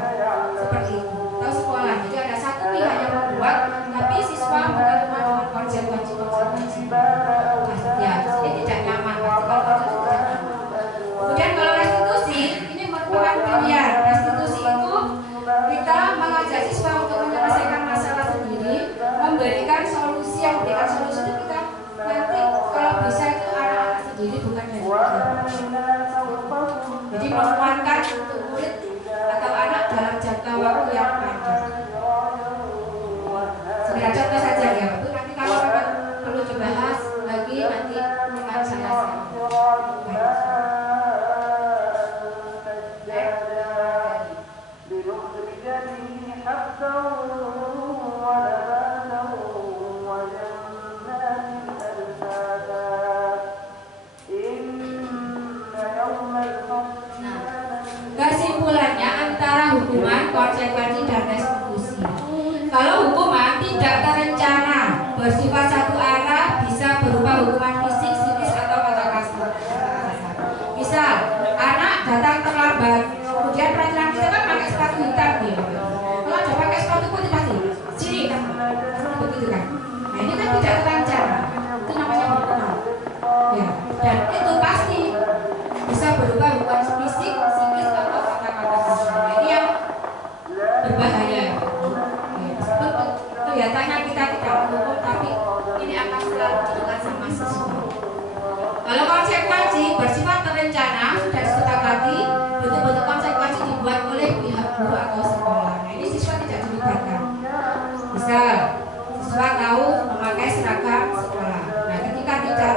Seperti itu. Atau sekolah. Jadi ada satu pihak yang membuat, tapi siswa menerima konsekuensi. Ya, ini tidak nyaman. Kemudian kalau restitusi, ini merupakan pilihan. Restitusi itu kita mengajak siswa untuk menyelesaikan masalah sendiri, memberikan solusi. Yang memberikan solusi itu kita nanti kalau bisa itu anak-anak sendiri, bukan dari kita. Jadi menguatkan untuk murid atau anak dalam jangka waktu yang panjang. Sekedar contoh saja ya, itu nanti kalau memang perlu dibahas lagi nanti akan saya kesimpulannya antara hukuman, konsekuensi dan restitusi. Kalau hukuman tidak terencana, bersifat satu arah, bisa berupa hukuman fisik, psikis atau kata kasar. Misal, anak datang terlambat, kemudian peraturan kita kan pakai sepatu hitam ya. Kalau ada pakai sepatu putih pasti sini kan, begitu kan. Nah ini kan tidak terencana, itu namanya hukuman. Ya, dan itu pasti bisa berupa hukuman fisik, psikis atau kata-kata kasar. Nah, ini yang berbahaya. Kelihatannya kita tidak menghukum, tapi ini akan selalu diingat sama siswa. Kalau konsekuensi bersifat terencana, sudah disepakati, bentuk-bentuk konsekuensi dibuat oleh pihak guru atau sekolah. Nah, ini siswa tidak dilibatkan. Misal, siswa tahu memakai seragam sekolah. Nah, ketika tidak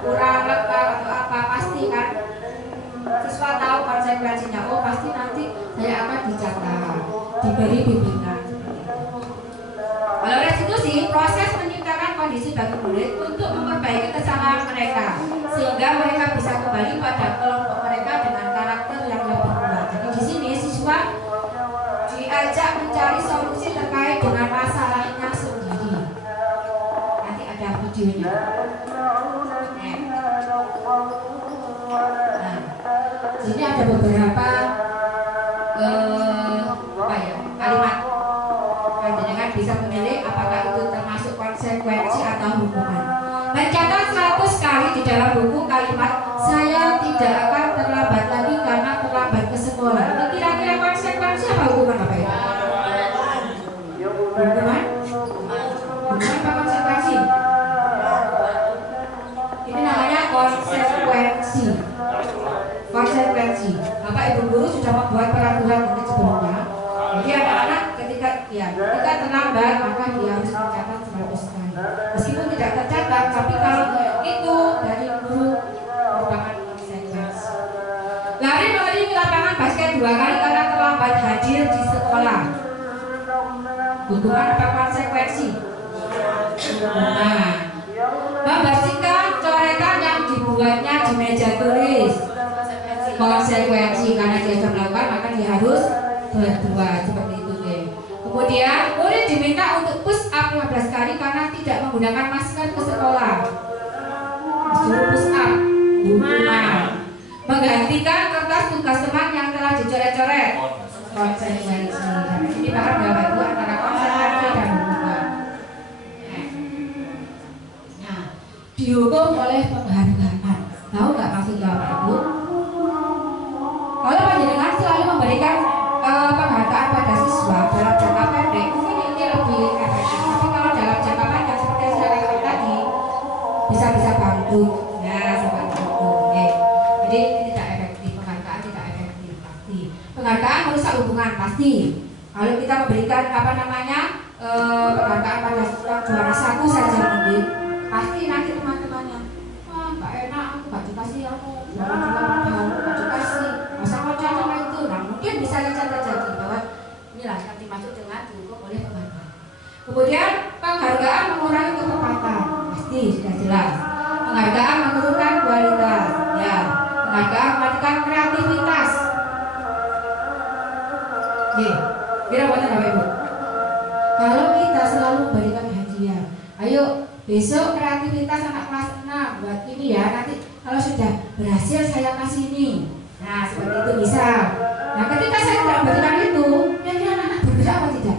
kurang lengkap atau apa, pasti kan siswa tahu konsekuensinya. Oh, pasti nanti saya akan dicatat, diberi bimbingan. Kalau restitusi, proses menciptakan kondisi bagi murid untuk memperbaiki kesalahan mereka sehingga mereka bisa kembali pada kelompok mereka dengan karakter yang lebih kuat. Jadi di sini siswa diajak mencari solusi terkait dengan masalahnya sendiri. Nanti ada videonya. Nah, sini ada beberapa kalimat. Panjenengan bisa memilih apakah itu termasuk konsekuensi atau hukuman. Mencatat 100 kali di dalam buku kalimat saya tidak akan terlambat lagi karena terlambat ke sekolah. Ini kira-kira konsekuensi apa hukuman Bapak Ibu? Hukuman? Hukuman apa konsekuensi? Ini namanya konsekuensi. Konsekuensi. Bapak Ibu guru sudah membuat peraturan ini sebelumnya. Jadi anak-anak ketika terlambat maka dia harus mencatat 100 kali. Meskipun tidak tercatat, tapi kalau itu dari guru merupakan konsekuensi. Lari mengelilingi lapangan basket 2 kali karena terlambat hadir di sekolah. Hukuman apa konsekuensi? Nah, membersihkan coretan yang dibuatnya di meja tulis. Konsekuensi karena dia sudah melakukan maka dia harus berbuat seperti itu deh. Kemudian murid diminta untuk push up 15 kali karena tidak menggunakan masker ke sekolah. Disuruh push up, hukuman. Menggantikan kertas tugas teman yang telah dicoret-coret. Konsekuensi. Ini paham Bapak Ibu antara konsekuensi dan hukuman. Nah, dihukum oleh penghargaan. Tahu nggak maksudnya Bapak Ibu? Kalau panjenengan selalu memberikan penghargaan pada siswa dalam jangka pendek, mungkin ini lebih efektif. Tapi kalau dalam jangka panjang seperti yang saya katakan tadi, bisa bantu. Ya seperti itu. Jadi ini tidak efektif, penghargaan tidak efektif pasti. Penghargaan merusak hubungan pasti. Kalau kita memberikan penghargaan pada siswa juara 1 saja mungkin, pasti nanti teman-temannya, wah nggak enak, aku nggak dikasih aku juara 2 tahun, nggak dikasih. Masa kocok sama itu, nah mungkin bisa saja terjadi bahwa inilah yang dimaksud dengan dihukum oleh penghargaan. Kemudian penghargaan mengurangi kecepatan, pasti sudah jelas. Penghargaan menurunkan kualitas, ya. Penghargaan mematikan kreativitas. Kira benar Bapak Ibu? Kalau kita selalu memberikan hadiah, ayo besok kreativitas anak kelas 6 buat ini ya, nanti kalau sudah berhasil saya kasih ini. Nah seperti itu bisa. Nah ketika saya tidak memberikan itu, kira-kira anak bergerak apa tidak?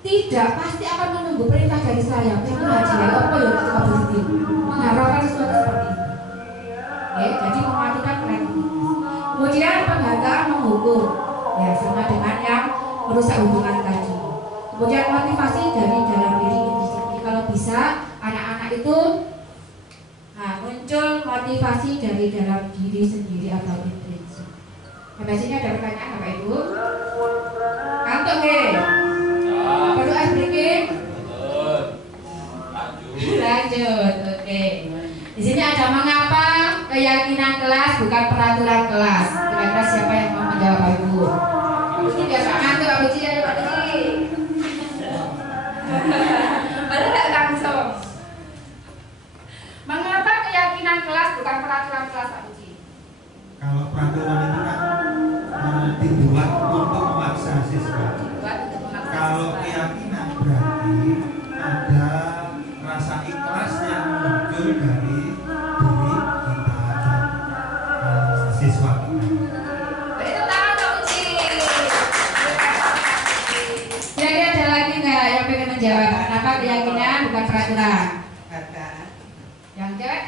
Tidak, pasti akan menunggu perintah dari saya. Itu hadiah apa ya kita positif, mengharapkan sesuatu seperti itu. Jadi mematikan kreativitas. Kemudian penghargaan menghukum, ya sama dengan yang merusak hubungan tadi. Kemudian motivasi dari dalam diri itu sendiri. Kalau bisa anak-anak itu muncul motivasi dari dalam diri sendiri atau intrinsik. Sampai sini ada pertanyaan Bapak Ibu? Kantuk nggih? Perlu ice breaking? Lanjut, oke. Di sini ada mengapa keyakinan kelas bukan peraturan kelas. Kira-kira siapa yang mau menjawab Bapak Ibu? Ini biasa ngantuk Pak Buci ya Pak Buci. Baru tak langsung. Mengapa keyakinan kelas bukan peraturan kelas Pak Buci? Kalau peraturan itu kan dibuat untuk memaksa siswa. Kalau keyakinan berarti ada rasa ikhlas yang muncul dari diri kita dan siswa kita. Itu tangan Pak Buci. Jadi ada lagi nggak yang pengen menjawab? Kenapa keyakinan bukan peraturan? Yang cewek.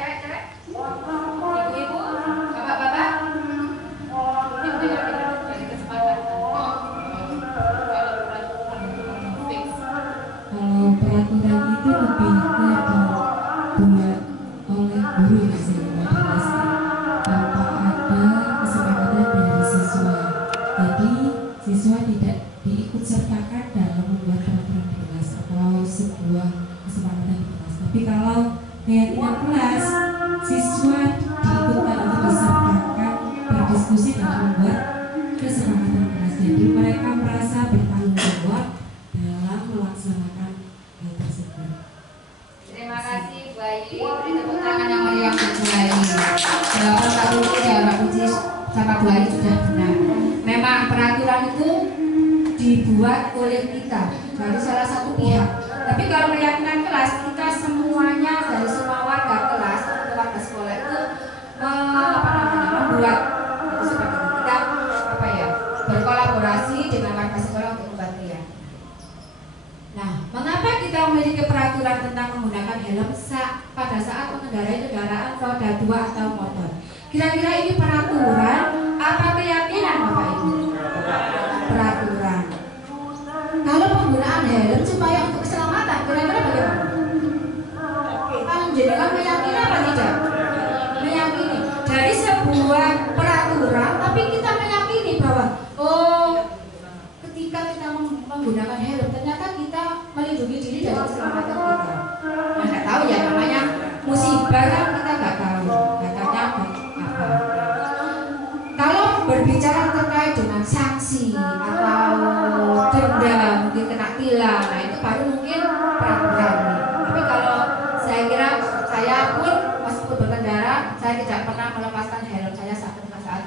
Ibu-ibu, bapak-bapak. Ini udah dari kesempatan. Kalau peraturan itu lebih ke dibuat oleh guru sehingga tanpa ada kesepakatan dari siswa. Jadi siswa tidak diikut sertakan dalam membuat peraturan di kelas atau sebuah kesepakatan di kelas. Tapi kalau keyakinan kelas, siswa diikutkan atau disertakan berdiskusi dalam membuat kesepakatan kelas. Jadi mereka merasa bertanggung jawab dalam melaksanakan hal tersebut. Terima kasih Bu Ayu. Beri tepuk tangan yang meriah untuk Bu Ayu. Jawaban Pak Buci dan Pak Buci sama Bu Ayu sudah benar. Memang peraturan itu dibuat oleh kita dari salah satu pihak. Tapi kalau keyakinan kelas, kita semuanya dari semua warga kelas atau warga sekolah itu membuat itu seperti itu. Kita berkolaborasi dengan warga sekolah untuk membantu ya. Nah, mengapa kita memiliki peraturan tentang menggunakan helm pada saat mengendarai kendaraan roda 2 atau motor? Kira-kira ini peraturan apa keyakinan Bapak Ibu? Peraturan. Kalau penggunaan helm supaya untuk keselamatan, kira-kira bagaimana? Kalau jenengan meyakini apa tidak? Meyakini. Dari sebuah peraturan, tapi kita meyakini bahwa ketika kita menggunakan helm, ternyata kita melindungi diri dari keselamatan kita. Nah, nggak tahu ya, namanya musibah kan kita nggak tahu katanya apa. Kalau berbicara terkait dengan sanksi atau denda, mungkin kena tilang, nah itu baru mungkin peraturan. saya tidak pernah melepaskan helm saya saat berkendara.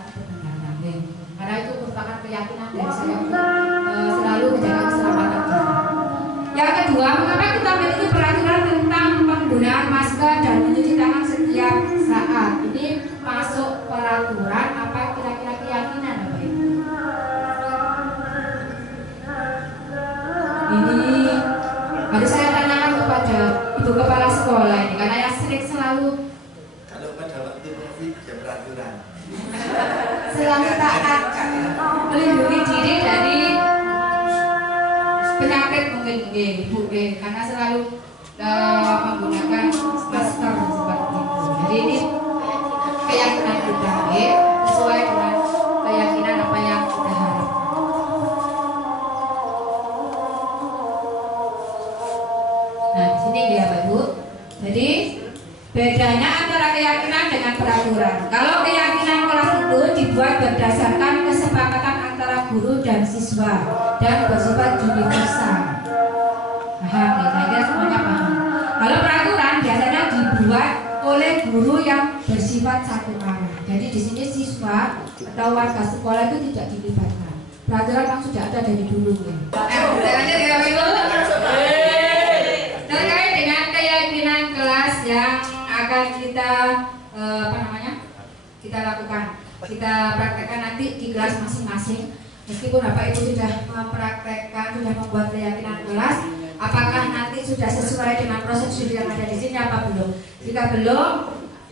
Karena itu merupakan keyakinan dari saya untuk selalu menjaga keselamatan jalan. Yang kedua, mengapa kita memiliki peraturan tentang penggunaan masker dan mencuci tangan setiap saat? Ini masuk peraturan apa kira-kira keyakinan Bapak Ibu? Ini harus saya tanyakan kepada Ibu Kepala Sekolah ini karena yang sering selalu kalau pada waktu COVID ya peraturan selalu taat melindungi diri dari penyakit mungkin Bu, karena selalu menggunakan masker seperti itu. Jadi ini keyakinan kita sesuai dengan keyakinan apa yang kita harapkan. Nah, di sini ya Pak Bu. Jadi bedanya antara keyakinan dengan peraturan. Kalau keyakinan kelas itu dibuat berdasarkan kesepakatan antara guru dan siswa dan bersifat universal. Paham ya? Saya kira semuanya paham. Kalau peraturan biasanya dibuat oleh guru yang bersifat satu arah. Jadi di sini siswa atau warga sekolah itu tidak dilibatkan. Peraturan memang sudah ada dari dulu ya. Lanjut ya terkait dengan keyakinan kelas yang akan kita kita lakukan, kita praktekkan nanti di kelas masing-masing. Meskipun Bapak Ibu sudah mempraktekkan, sudah membuat keyakinan kelas, apakah nanti sudah sesuai dengan prosedur yang ada di sini apa belum? Jika belum,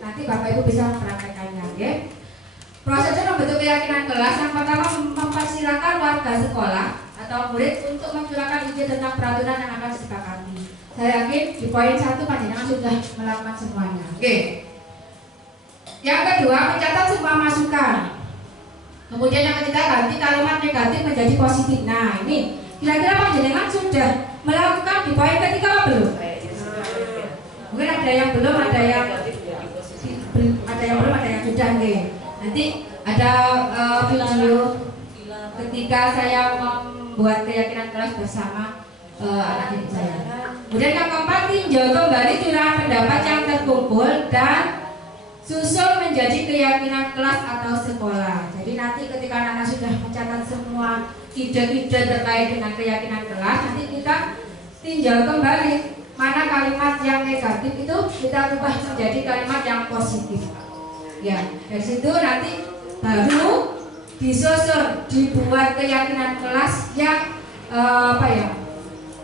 nanti Bapak Ibu bisa mempraktekannya. Okay? Prosedur membentuk keyakinan kelas yang pertama mempersilakan warga sekolah atau murid untuk mencurahkan ide tentang peraturan yang akan disepakati. Saya yakin di poin 1 panjenengan sudah melakukan semuanya. Oke. Yang kedua, mencatat semua masukan. Kemudian yang ketiga, ganti kalimat negatif menjadi positif. Nah, ini kira-kira panjenengan sudah melakukan di poin ketiga apa belum? Mungkin ada yang belum, ada yang belum, ada yang sudah nih. Nanti ada video ketika saya membuat keyakinan kelas bersama anak didik saya. Kemudian yang keempat, tinjau kembali curahan pendapat yang terkumpul dan susun menjadi keyakinan kelas atau sekolah. Jadi nanti ketika anak-anak sudah mencatat semua ide-ide terkait dengan keyakinan kelas, nanti kita tinjau kembali mana kalimat yang negatif itu kita ubah menjadi kalimat yang positif. Ya, dari situ nanti baru disusun dibuat keyakinan kelas yang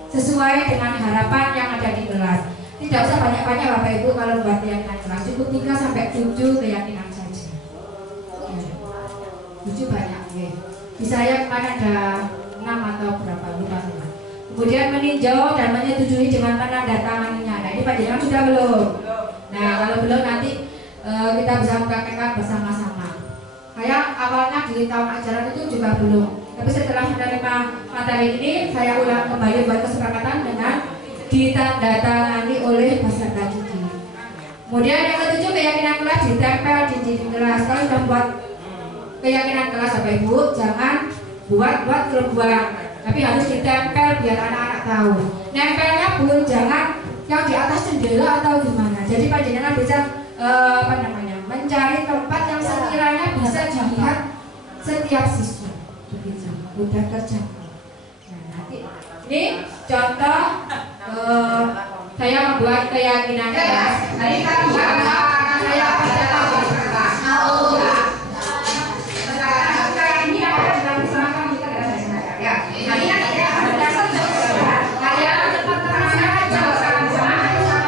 sesuai dengan harapan yang ada di kelas. Tidak usah banyak-banyak Bapak Ibu kalau buat keyakinan kelas, cukup 3 sampai 7 keyakinan saja. Ya. 7 banyak ya. Di saya kemarin ada 6 atau berapa lupa. Kemudian meninjau dan menyetujui dengan penandatanganinya. Nah, ini panjenengan sudah belum? Nah, kalau belum nanti kita bisa mempraktekkan bersama-sama. Saya awalnya di tahun ajaran itu juga belum. Tapi setelah menerima materi ini, saya ulang kembali buat kesepakatan dengan ditandatangani oleh peserta didik. Kemudian yang ketujuh, keyakinan kelas ditempel di dinding kelas. Kalau sudah buat keyakinan kelas Bapak Ibu, jangan buat terus buang, tapi harus ditempel biar anak-anak tahu. Nempelnya pun jangan yang di atas jendela atau gimana. Jadi panjenengan bisa mencari tempat yang sekiranya bisa dilihat setiap siswa. Begitu, mudah terjangkau. Nah, nanti ini contoh saya membuat keyakinan kelas. Nah, ini kan saya tahu. Sekarang ini apa sudah bersama kita ya. Nah, ini saya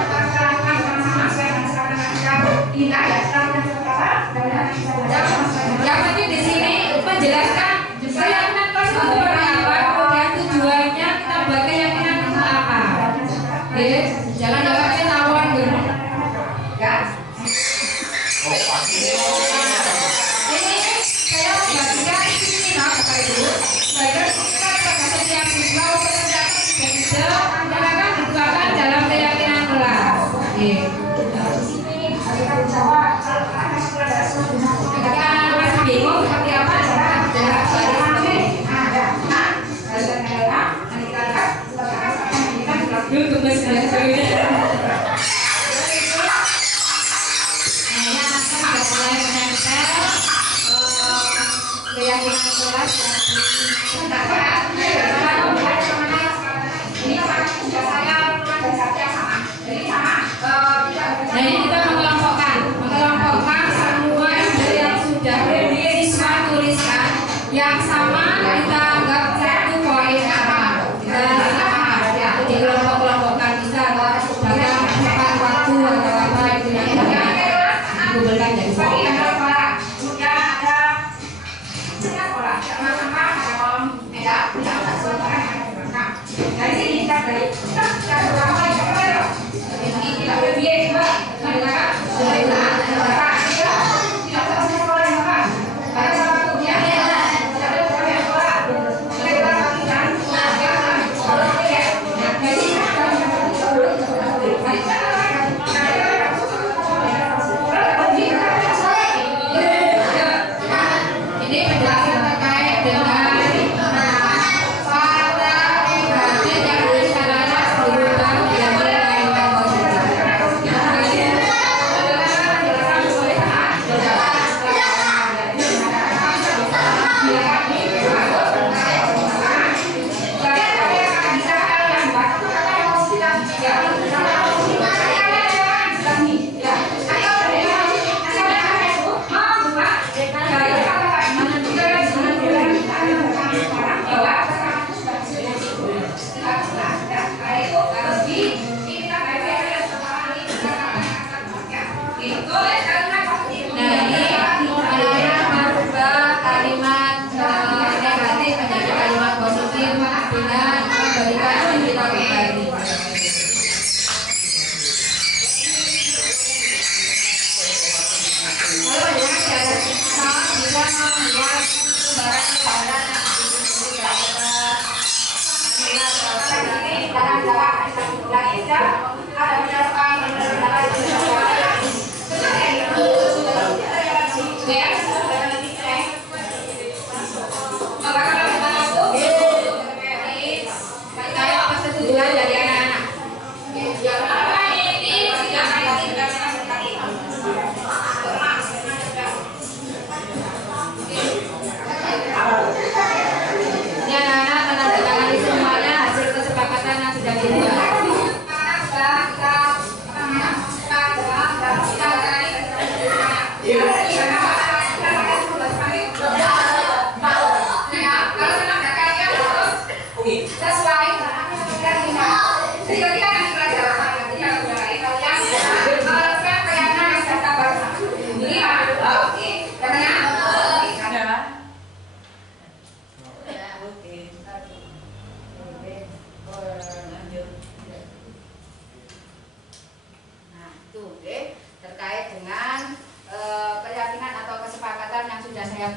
cepat terangkan aja yang penting di sini menjelaskan keyakinan kelas itu apa, kemudian tujuannya kita buat keyakinan itu apa. Oke, jangan jawabnya lawan dulu. Ya. Ini saya membagikan ini Bapak Ibu. Bagian kita pada setiap siswa untuk mencatat ide yang akan dituangkan dalam keyakinan kelas. Oke. Ketika masih bingung seperti apa cara terkait dengan kelas nah ini kita mengelompokkan semua yang sudah siswa tuliskan yang sama kita anggap 1 poin kita di kelompok-kelompokkan bisa dalam tepat waktu atau apa itu yang dikumpulkan dari dari sini kita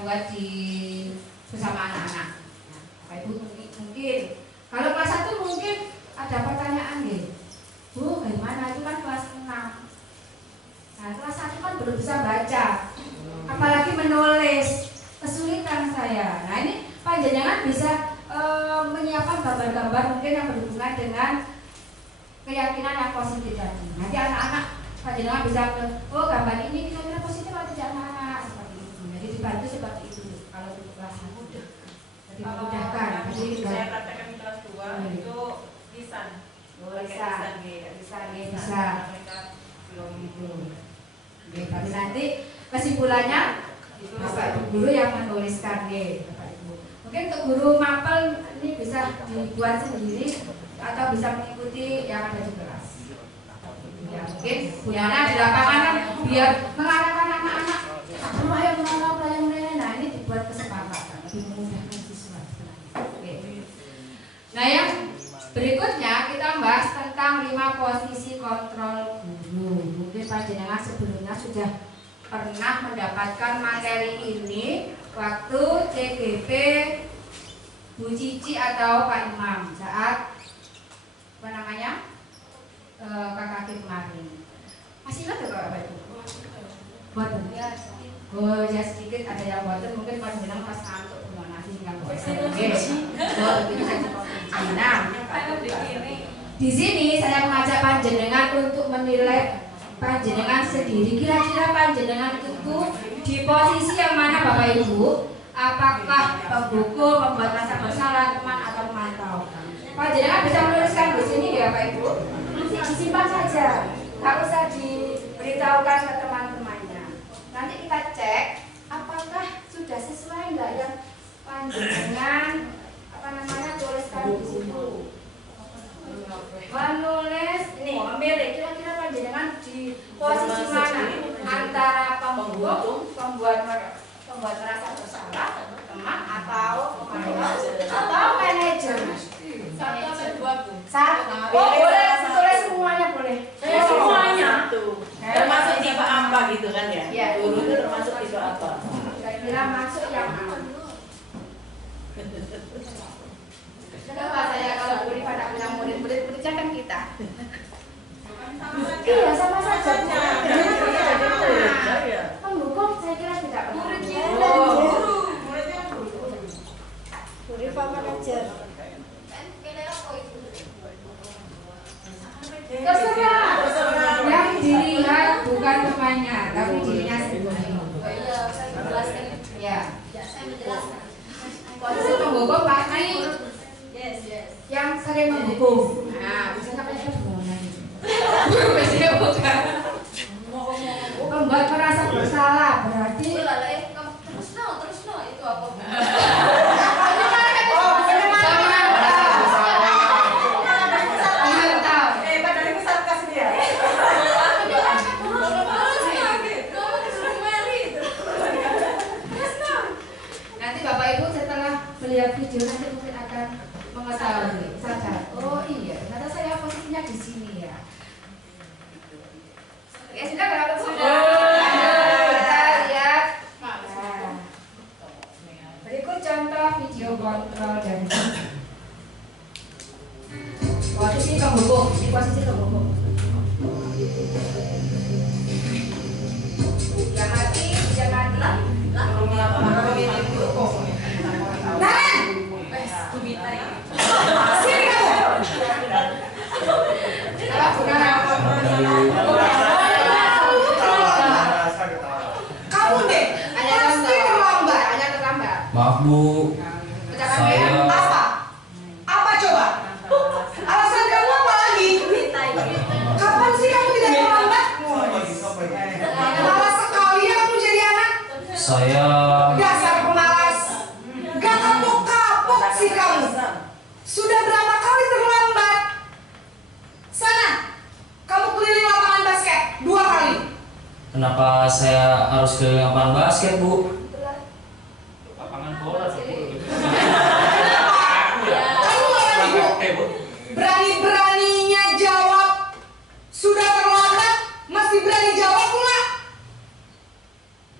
buat di bersama anak-anak. Nah, Bapak Ibu mungkin kalau kelas 1 mungkin ada pertanyaan nih. Bu, gimana itu kan kelas 6. Nah, kelas 1 kan belum bisa baca. Apalagi menulis. Kesulitan saya. Nah, ini panjenengan bisa menyiapkan gambar-gambar mungkin yang berhubungan dengan keyakinan yang positif tadi. Nanti anak-anak panjenengan bisa oh gambar ini kira-kira positif atau tidak anak-anak seperti itu. Jadi dibantu seperti itu kalau untuk kelas 1 mudah. Jadi memudahkan. Jadi saya praktekkan di kelas 2 itu lisan. Bisa. Belum itu. Tapi nanti kesimpulannya Bapak Ibu guru yang menuliskan Bapak Ibu. Mungkin untuk guru mapel ini bisa dibuat sendiri atau bisa mengikuti yang ada di kelas. Ya mungkin Bu Yana di lapangan kan biar mengarahkan anak-anak. Rumah yang menolak yang lain. Nah ini dibuat kesepakatan lebih memudahkan siswa. Nah yang berikutnya kita bahas tentang 5 posisi kontrol guru. Mungkin panjenengan sebelumnya sudah pernah mendapatkan materi ini waktu CGP Bu Cici atau Pak Imam saat apa namanya KKK kemarin. Masih ingat ya Bapak Ibu? Boten ya. Oh ya sedikit ada yang boten mungkin panjenengan pas ngantuk nasi nggak bosen. Oh itu saja posisi. Nah di sini saya mengajak panjenengan untuk menilai panjenengan sendiri. Kira-kira panjenengan itu di posisi yang mana Bapak Ibu? apakah pembuku, membuat rasa bersalah, teman atau memantau. Pak jenengan bisa menuliskan di sini ya Pak Ibu, disimpan saja, nggak usah diberitahukan ke teman-temannya. Nanti kita cek apakah sudah sesuai nggak yang panjenengan tuliskan di situ. Menulis ini memilih kira-kira panjenengan di posisi mana antara pembuku, pembuat merasa bersalah, teman atau pemantau atau manajer. Satu atau dua tuh? Satu. Oh boleh tulis semuanya boleh. Semuanya termasuk tipe apa gitu kan ya? Iya. Guru itu termasuk tipe apa? Kira-kira masuk yang mana? Kenapa saya kalau guru pada punya murid-muridnya kan kita? Iya sama saja. Pembuku saya kira tidak pernah. Guru Pak Manajer. Terserah. Yang dilihat bukan temannya, tapi dirinya sendiri. Iya, saya menjelaskan. Ya. Saya menjelaskan. Posisi pembuku pasti yang sering menghukum. Nah, bisa sampai ke mana? Biasanya bukan. Membuat merasa bersalah berarti. Terus no itu apa? Lihat video nanti mungkin akan mengetahui sadar. Oh iya, ternyata saya posisinya di sini ya. Ya sudah berapa sudah? Kita lihat. Berikut contoh video kontrol dari posisi pembuku. Ini posisi pembuku. Yang mati, yang mati. Sini kamu deh, pasti terlambat. Maaf Bu, saya Apa coba? Alasan kamu apa lagi? Kapan sih kamu tidak terlambat? Malas sekali ya kamu jadi anak. Saya Dasar pemalas. Gak kapok-kapok sih kamu. Sudah berapa kali terlambat? Sana, kamu keliling lapangan basket 2 kali. kenapa saya harus ke lapangan basket Bu? Lapangan bola Kamu malah ibu. Berani-beraninya jawab. Sudah terlambat, masih berani jawab pula.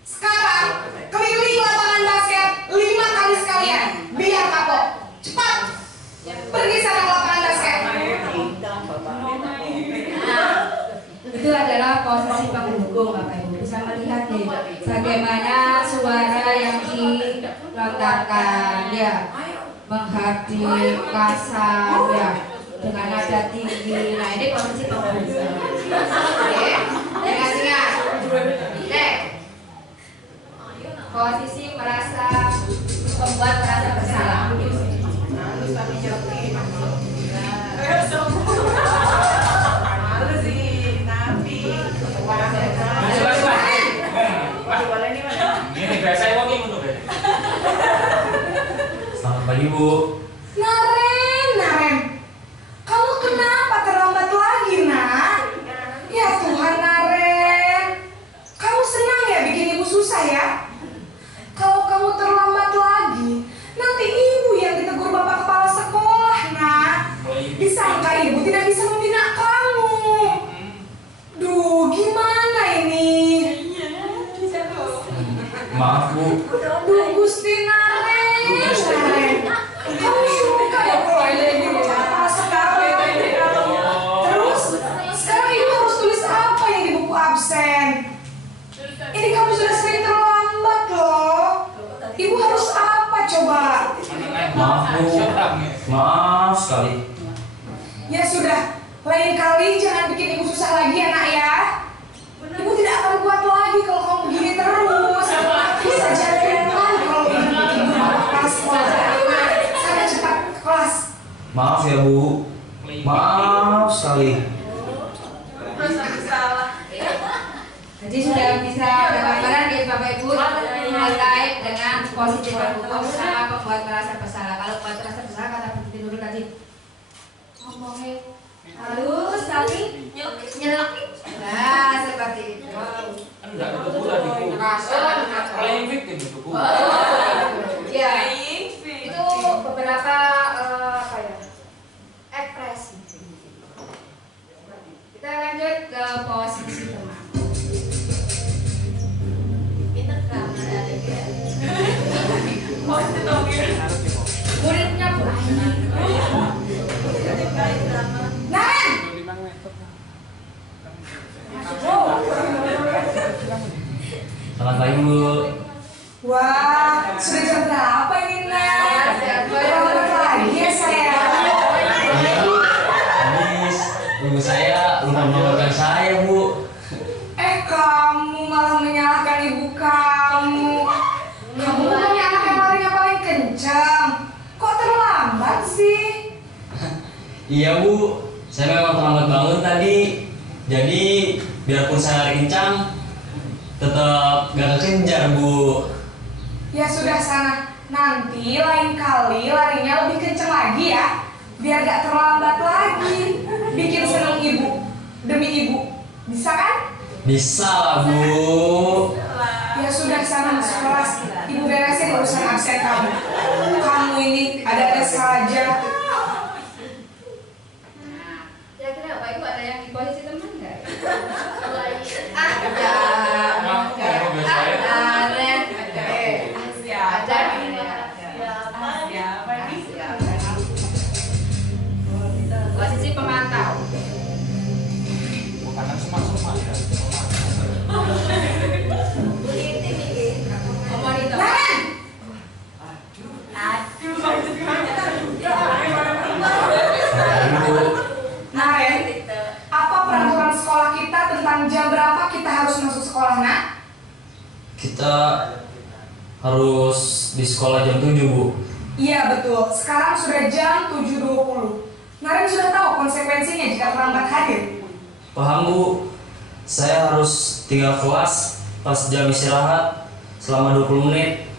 Sekarang, keliling lapangan basket 5 kali sekalian. Biar kapok. Cepat. Pergi sana ke lapangan basket. Itu adalah posisi pembuku Bapak Ibu. Bisa melihat nih bagaimana suara yang dilontarkan ya, menghardik, kasar ya, dengan nada tinggi. Nah ini posisi pembuku. Oke, ingat-ingat. Posisi membuat merasa bersalah. Selamat pagi Bu. Naren, kamu kenapa terlambat lagi, nak? Ya Tuhan, Naren, kamu senang ya bikin ibu susah ya? Kalau kamu terlambat lagi, nanti ibu yang ditegur bapak kepala sekolah, nak. Disangka ibu tidak bisa membina kamu. Duh, gimana ini? Maaf Bu. Duh, Gusti Naren, kamu suka ya kalau ini kepala sekali. Terus, sekarang ibu harus tulis apa yang di buku absen? Ini kamu sudah sering terlambat loh. Ibu harus apa coba? Maaf Bu. Maaf sekali. Ya sudah, lain kali jangan bikin ibu susah lagi ya nak ya. Ibu tidak akan kuat lagi kalau kamu begini terus. Bisa jadi kalau ibu Maaf ya Bu, maaf sekali. Jadi sudah bisa bergambaran ya Bapak Ibu terkait dengan positif hukum sama pembuat merasa bersalah. Kalau pembuat merasa bersalah kata begitu dulu tadi ngomongnya halus tapi nyelek. Nah seperti itu. Kan nggak ada pula di Bu. Playing victim itu Bu. Ya itu beberapa apa ya ekspresi. Kita lanjut ke posisi teman. Muridnya Bu Aini. Selamat pagi Bu. Wah, sudah jam berapa ini Nak? Terlambat lagi ya saya. Iya Bu, habis ibu saya lupa mengabarkan saya Bu. Kamu malah menyalahkan ibu kamu. Kamu bukannya anak yang larinya paling kencang. Kok terlambat sih? Iya Bu, saya memang terlambat bangun tadi. Jadi biarpun saya rincang, tetap gak kekejar Bu. Ya sudah sana. Nanti lain kali larinya lebih kencang lagi ya. Biar gak terlambat lagi. Bikin seneng ibu. Demi ibu. Bisa kan? Bisa lah Bu. Ya sudah sana masuk kelas. Ibu beresin urusan absen kamu. Kamu ini ada-ada saja. Kira-kira Bapak Ibu ada yang di posisi teman nggak? Posisi pemantau. Bukan semak-semak ya. Monitor. Naren, apa peraturan sekolah kita tentang jam berapa kita harus masuk sekolah, Nak? Kita harus di sekolah jam 7 Bu. Iya betul, sekarang sudah jam 7.20. Naren sudah tahu konsekuensinya jika terlambat hadir. Paham Bu, saya harus tinggal kelas pas jam istirahat selama 20 menit.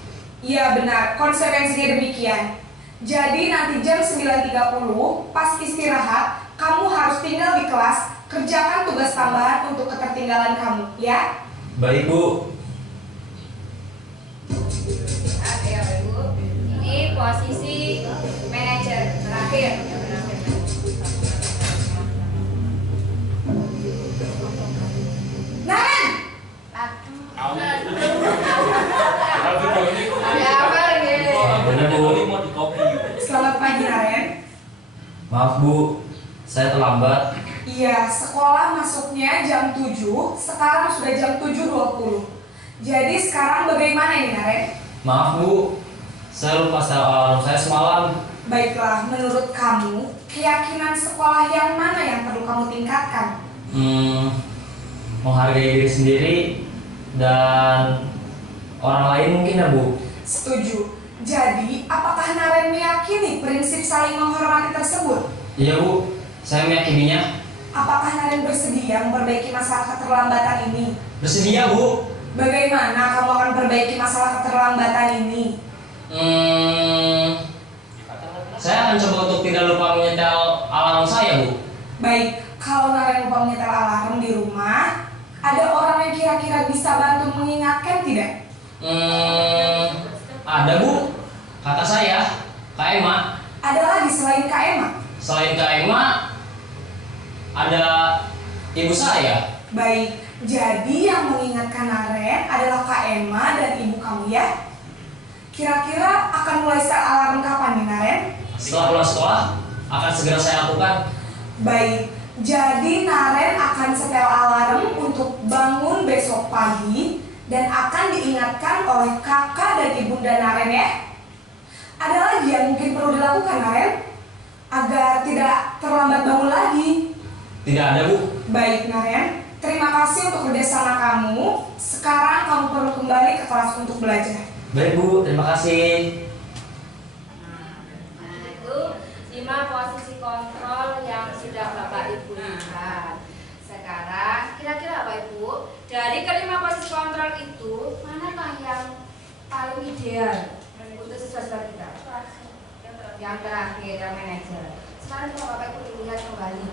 Iya benar, konsekuensinya demikian. Jadi nanti jam 9.30 pas istirahat, kamu harus tinggal di kelas, kerjakan tugas tambahan untuk ketertinggalan kamu, ya? Baik Bu. Oke Bapak Ibu. Ini posisi manajer terakhir. Naren! Ada apa lagi? Benar Bu. Mau di kopi. Selamat pagi Naren. Maaf Bu, saya terlambat. Iya, sekolah masuknya jam 7, sekarang sudah jam 7.20. Jadi sekarang bagaimana ini Naren? Maaf Bu, saya lupa setel alarm saya semalam. Baiklah, menurut kamu, keyakinan sekolah yang mana yang perlu kamu tingkatkan? Menghargai diri sendiri dan orang lain mungkin ya Bu. Setuju. Jadi, apakah Naren meyakini prinsip saling menghormati tersebut? Iya Bu, saya meyakininya. Apakah Naren bersedia memperbaiki masalah keterlambatan ini? Bersedia Bu. Bagaimana kamu akan perbaiki masalah keterlambatan ini? Saya akan coba untuk tidak lupa menyetel alarm saya Bu. Baik, kalau Naren lupa menyetel alarm di rumah, ada orang yang kira-kira bisa bantu mengingatkan tidak? Ada Bu, kata saya, Kak Emma. Ada lagi selain Kak Emma? Selain Kak Emma, ada ibu saya. Baik, jadi yang mengingatkan Naren adalah Kak Emma dan ibu kamu ya? Kira-kira akan mulai set alarm kapan nih Naren? Setelah pulang sekolah, akan segera saya lakukan. Baik, jadi Naren akan setel alarm untuk bangun besok pagi dan akan diingatkan oleh kakak dan ibunda Naren ya. Ada lagi yang mungkin perlu dilakukan Naren agar tidak terlambat bangun lagi? Tidak ada Bu. Baik Naren, terima kasih untuk kerjasama kamu. Sekarang kamu perlu kembali ke kelas untuk belajar. Baik Bu, terima kasih. Nah itu 5 posisi kontrol yang sudah Bapak Ibu lihat. Sekarang kira-kira Bapak Ibu, dari kelima posisi kontrol itu manakah yang paling ideal untuk siswa-siswa kita? Yang terakhir, yang manajer. Sekarang coba Bapak Ibu lihat kembali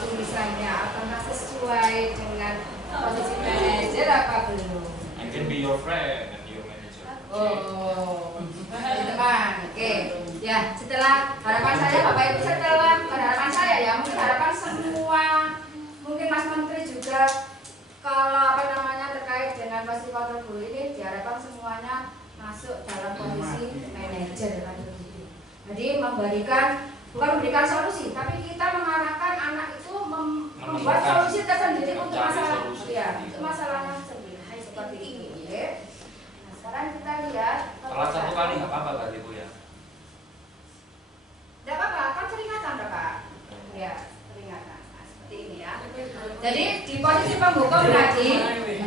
tulisannya, apakah sesuai dengan posisi manajer apa belum? I can be your friend and your manager. Oh, teman, oke. Ya, setelah harapan saya Bapak Ibu, setelah harapan saya ya, mungkin harapan semua, mungkin Mas Menteri juga, kalau apa namanya terkait dengan posisi kontrol guru ini, diharapkan semuanya masuk dalam posisi manajer. Jadi bukan memberikan solusi, tapi kita mengarahkan anak itu membuat solusi tersendiri untuk masalah, ya, untuk masalahnya sendiri. Seperti ini. Ya. Nah, sekarang kita lihat. Telat 1 kali nggak apa-apa berarti Bu ya? Tidak apa-apa, kan peringatan Bapak. Ya, peringatan. Nah, seperti ini ya. Jadi di posisi penghukum tadi,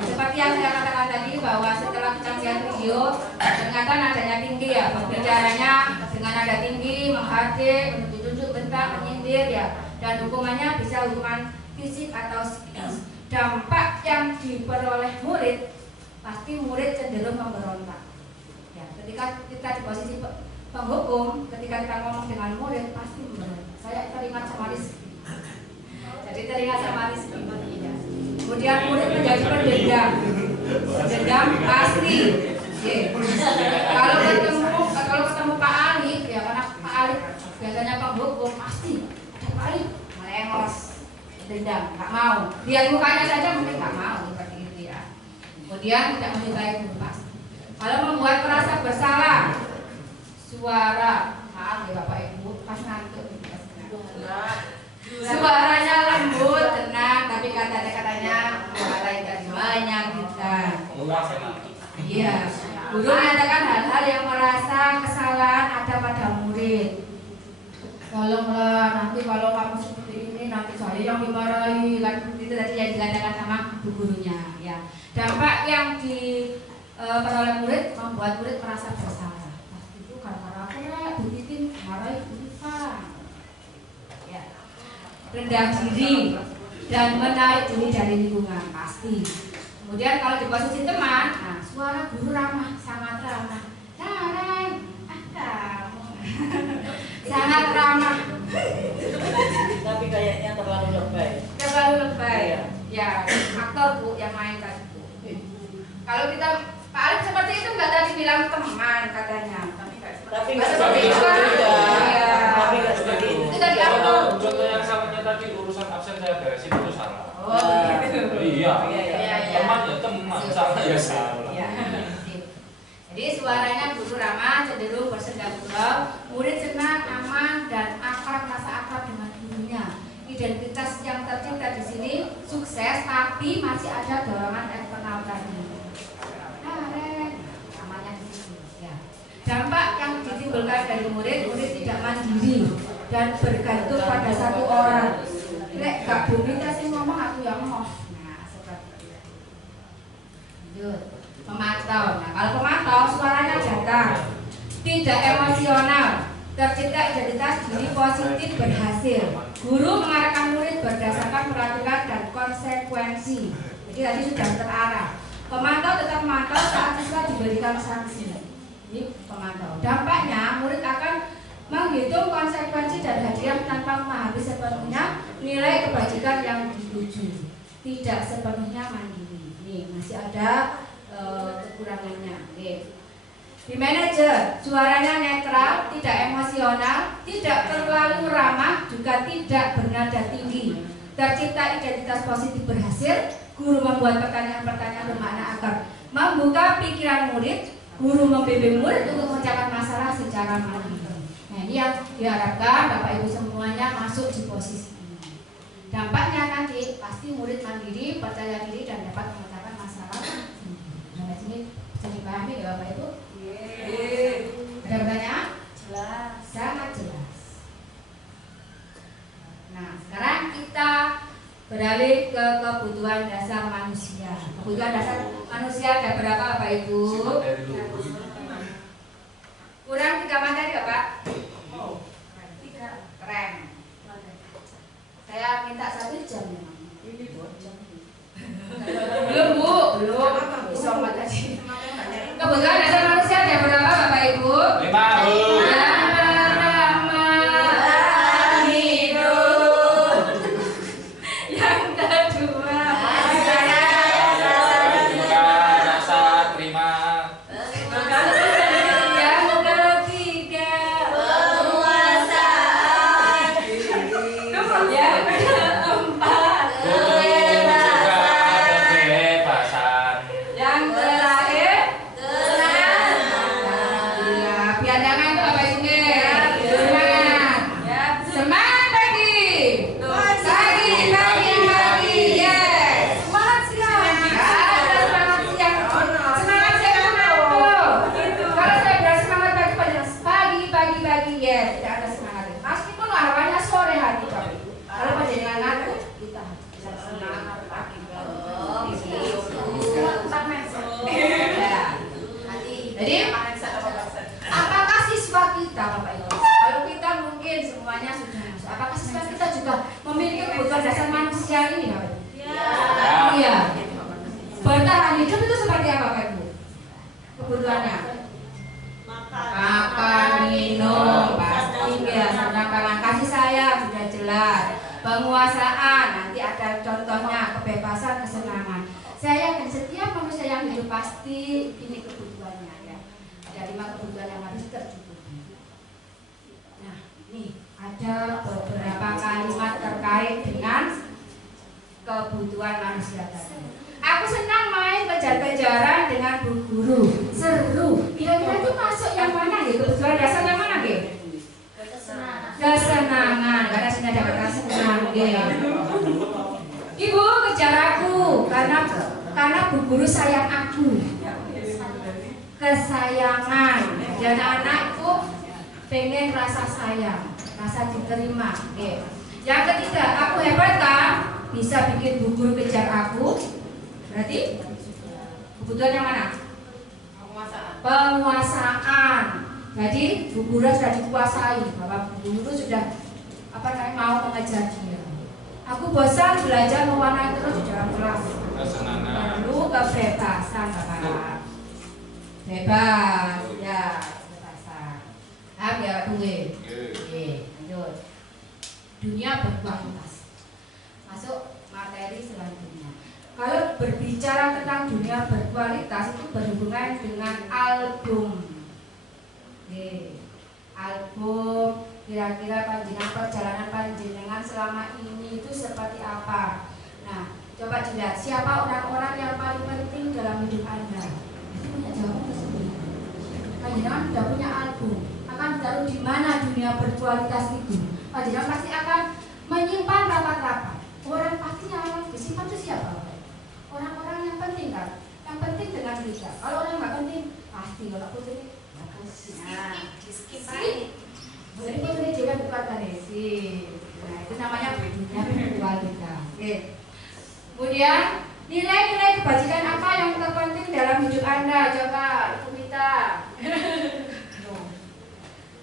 seperti yang saya katakan tadi bahwa setelah kita melihat video, ternyata nadanya tinggi ya, berbicaranya dengan nada tinggi, menghardik, menunjuk-nunjuk, bentak, menyindir ya, dan hukumannya bisa hukuman fisik atau psikis. Dampak yang diperoleh murid, pasti murid cenderung memberontak. Ya, ketika kita di posisi penghukum, ketika kita ngomong dengan murid pasti memberontak. Saya teringat sama Rizky. Jadi teringat sama Rizky. Ya. Kemudian murid menjadi pendendam. Pendendam pasti. Ya. Kalau ketemu Pak Ali, ya karena Pak Ali biasanya penghukum pasti ada Pak Ali melengos, dendam, nggak mau. Lihat mukanya saja mungkin nggak mau seperti itu ya. Kemudian tidak mencintai guru pasti. Kalau membuat merasa bersalah, suara, maaf ya Bapak Ibu, pas ngantuk. Suaranya lembut, tenang, tapi kata-katanya melalaikan menyakitkan. Iya, guru menyatakan hal-hal yang merasa kesalahan ada pada murid. Tolonglah, nanti kalau kamu seperti ini, nanti saya yang dimarahi. Kan itu tadi yang dikatakan sama bu gurunya. Ya, dampak yang diperoleh murid membuat murid merasa bersalah. Pasti itu karena aku ya, Bu Titin marahi Bu Tifa. Ya, rendah diri dan menarik diri dari lingkungan pasti. Kemudian kalau di posisi teman, nah suara guru ramah, sangat ramah. Nah, kamu sangat ramah. Tapi kayaknya terlalu lebay. Terlalu lebay. Iya. Ya, aktor Bu yang main tadi Bu. Kalau kita Pak Alif seperti itu nggak tadi bilang teman katanya. Tapi nggak nggak seperti itu kan? Iya. Tapi nggak seperti itu. Itu tadi aktor. Contoh yang samanya tadi urusan absen saya beresin itu salah. Oh, Iya. Iya. Teman ya teman, salah ya salah. Iya. Jadi suaranya guru ramah, cenderung bersenda gurau, murid senang, aman dan akrab, rasa akrab dengan gurunya. Identitas yang tercipta di sini sukses, tapi masih ada dorongan eksternal tadi. Namanya di sini. Ya. Dampak yang ditimbulkan dari murid tidak mandiri dan bergantung pada satu orang. Lek gak bumi kasih ngomong aku yang ngomong. Nah, seperti itu. Lanjut. Pemantau. Nah, kalau pemantau suaranya datang, tidak emosional, tercipta identitas diri positif berhasil. Guru mengarahkan murid berdasarkan peraturan dan konsekuensi. Jadi tadi sudah terarah. Pemantau tetap memantau saat siswa diberikan sanksi. Ini pemantau. Dampaknya murid akan menghitung konsekuensi dan hadiah tanpa memahami sepenuhnya nilai kebajikan yang dituju. Tidak sepenuhnya mandiri. Nih masih ada kekurangannya. Oke. Di manajer, suaranya netral, tidak emosional, tidak terlalu ramah, juga tidak bernada tinggi. Tercipta identitas positif berhasil. Guru membuat pertanyaan-pertanyaan bermakna agar membuka pikiran murid. Guru membimbing murid untuk mencapai masalah secara mandiri. Nah, ini yang diharapkan Bapak Ibu semuanya masuk di posisi ini. Dampaknya nanti pasti murid mandiri, percaya diri dan dapat memecahkan masalah. Sampai sini bisa dipahami ya Bapak Ibu? Ada pertanyaan? Jelas. Sangat jelas. Nah, sekarang kita beralih ke kebutuhan dasar manusia. Kebutuhan dasar manusia ada berapa Bapak Ibu? Kurang 3 materi ya Pak? 3. Kebutuhan dasar manusia ada berapa Bapak Ibu? 5, Bu. Yang pertama hidup. Yang kedua Juga rasa terima. yang ketiga yang keempat Juga kebebasan. yang terakhir ya biar jangan tuh apa itu semangat semangat pagi yes semangat siang ada semangat siang semangat siang itu kalau saya bilang semangat pagi yes tidak ada semangat meskipun lawannya sore hari Bapak Ibu kalau panjenengan ngaku kita bisa semangat pagi jadi apakah siswa kita Bapak Ibu? Kalau kita mungkin semuanya sudah masuk, apakah siswa kita juga memiliki kebutuhan dasar manusia ini Bapak Ibu? Iya. Bertahan hidup itu seperti apa Bapak Ibu? Kebutuhannya? Makan, minum, pasti ya. Sedangkan kasih sayang sudah jelas. Penguasaan nanti ada contohnya kebebasan, kesenangan. Saya yakin setiap manusia yang hidup pasti ini kebutuhannya ya. Ada 5 kebutuhan yang harus tercukupi. Nah, ini ada beberapa kalimat terkait dengan kebutuhan manusia tadi. Aku senang main kejar-kejaran dengan bu guru, seru. Kira-kira itu masuk yang mana ya? Kebutuhan dasar yang mana ya? Kesenangan, karena sudah dapat kesenangan ya. Ibu kejar aku karena bu guru sayang aku. Kesayangan. Dan anak itu pengen rasa sayang, rasa diterima. Oke. Yang ketiga, aku hebat kan? Bisa bikin bu guru kejar aku. Berarti kebutuhan yang mana? Penguasaan. Jadi bu guru sudah dikuasai, Bapak bu guru sudah mau mengejar dia. Aku bosan belajar mewarnai terus di dalam kelas. Perlu kebebasan Bapak. Bebas, ya kebebasan. Ya duit. Lanjut. Dunia berkualitas. Masuk materi selanjutnya. Kalau berbicara tentang dunia berkualitas itu berhubungan dengan album. Album kira-kira perjalanan panjenengan selama ini itu seperti apa? Nah, coba dilihat siapa orang-orang yang paling penting dalam hidup Anda. Itu punya jawaban tersebut. Panjenengan sudah punya album. Akan ditaruh di mana dunia berkualitas itu? Panjenengan pasti akan menyimpan rapat-rapat. Orang pasti yang disimpan itu siapa? Orang-orang yang penting kan? Yang penting dengan kita. Kalau orang nggak penting, pasti kalau putri skip. Jadi putri juga bukan kanesi. Nah itu namanya dunia berkualitas. Oke. Kemudian nilai-nilai kebajikan apa yang terpenting dalam hidup Anda? Coba Ibu Mita.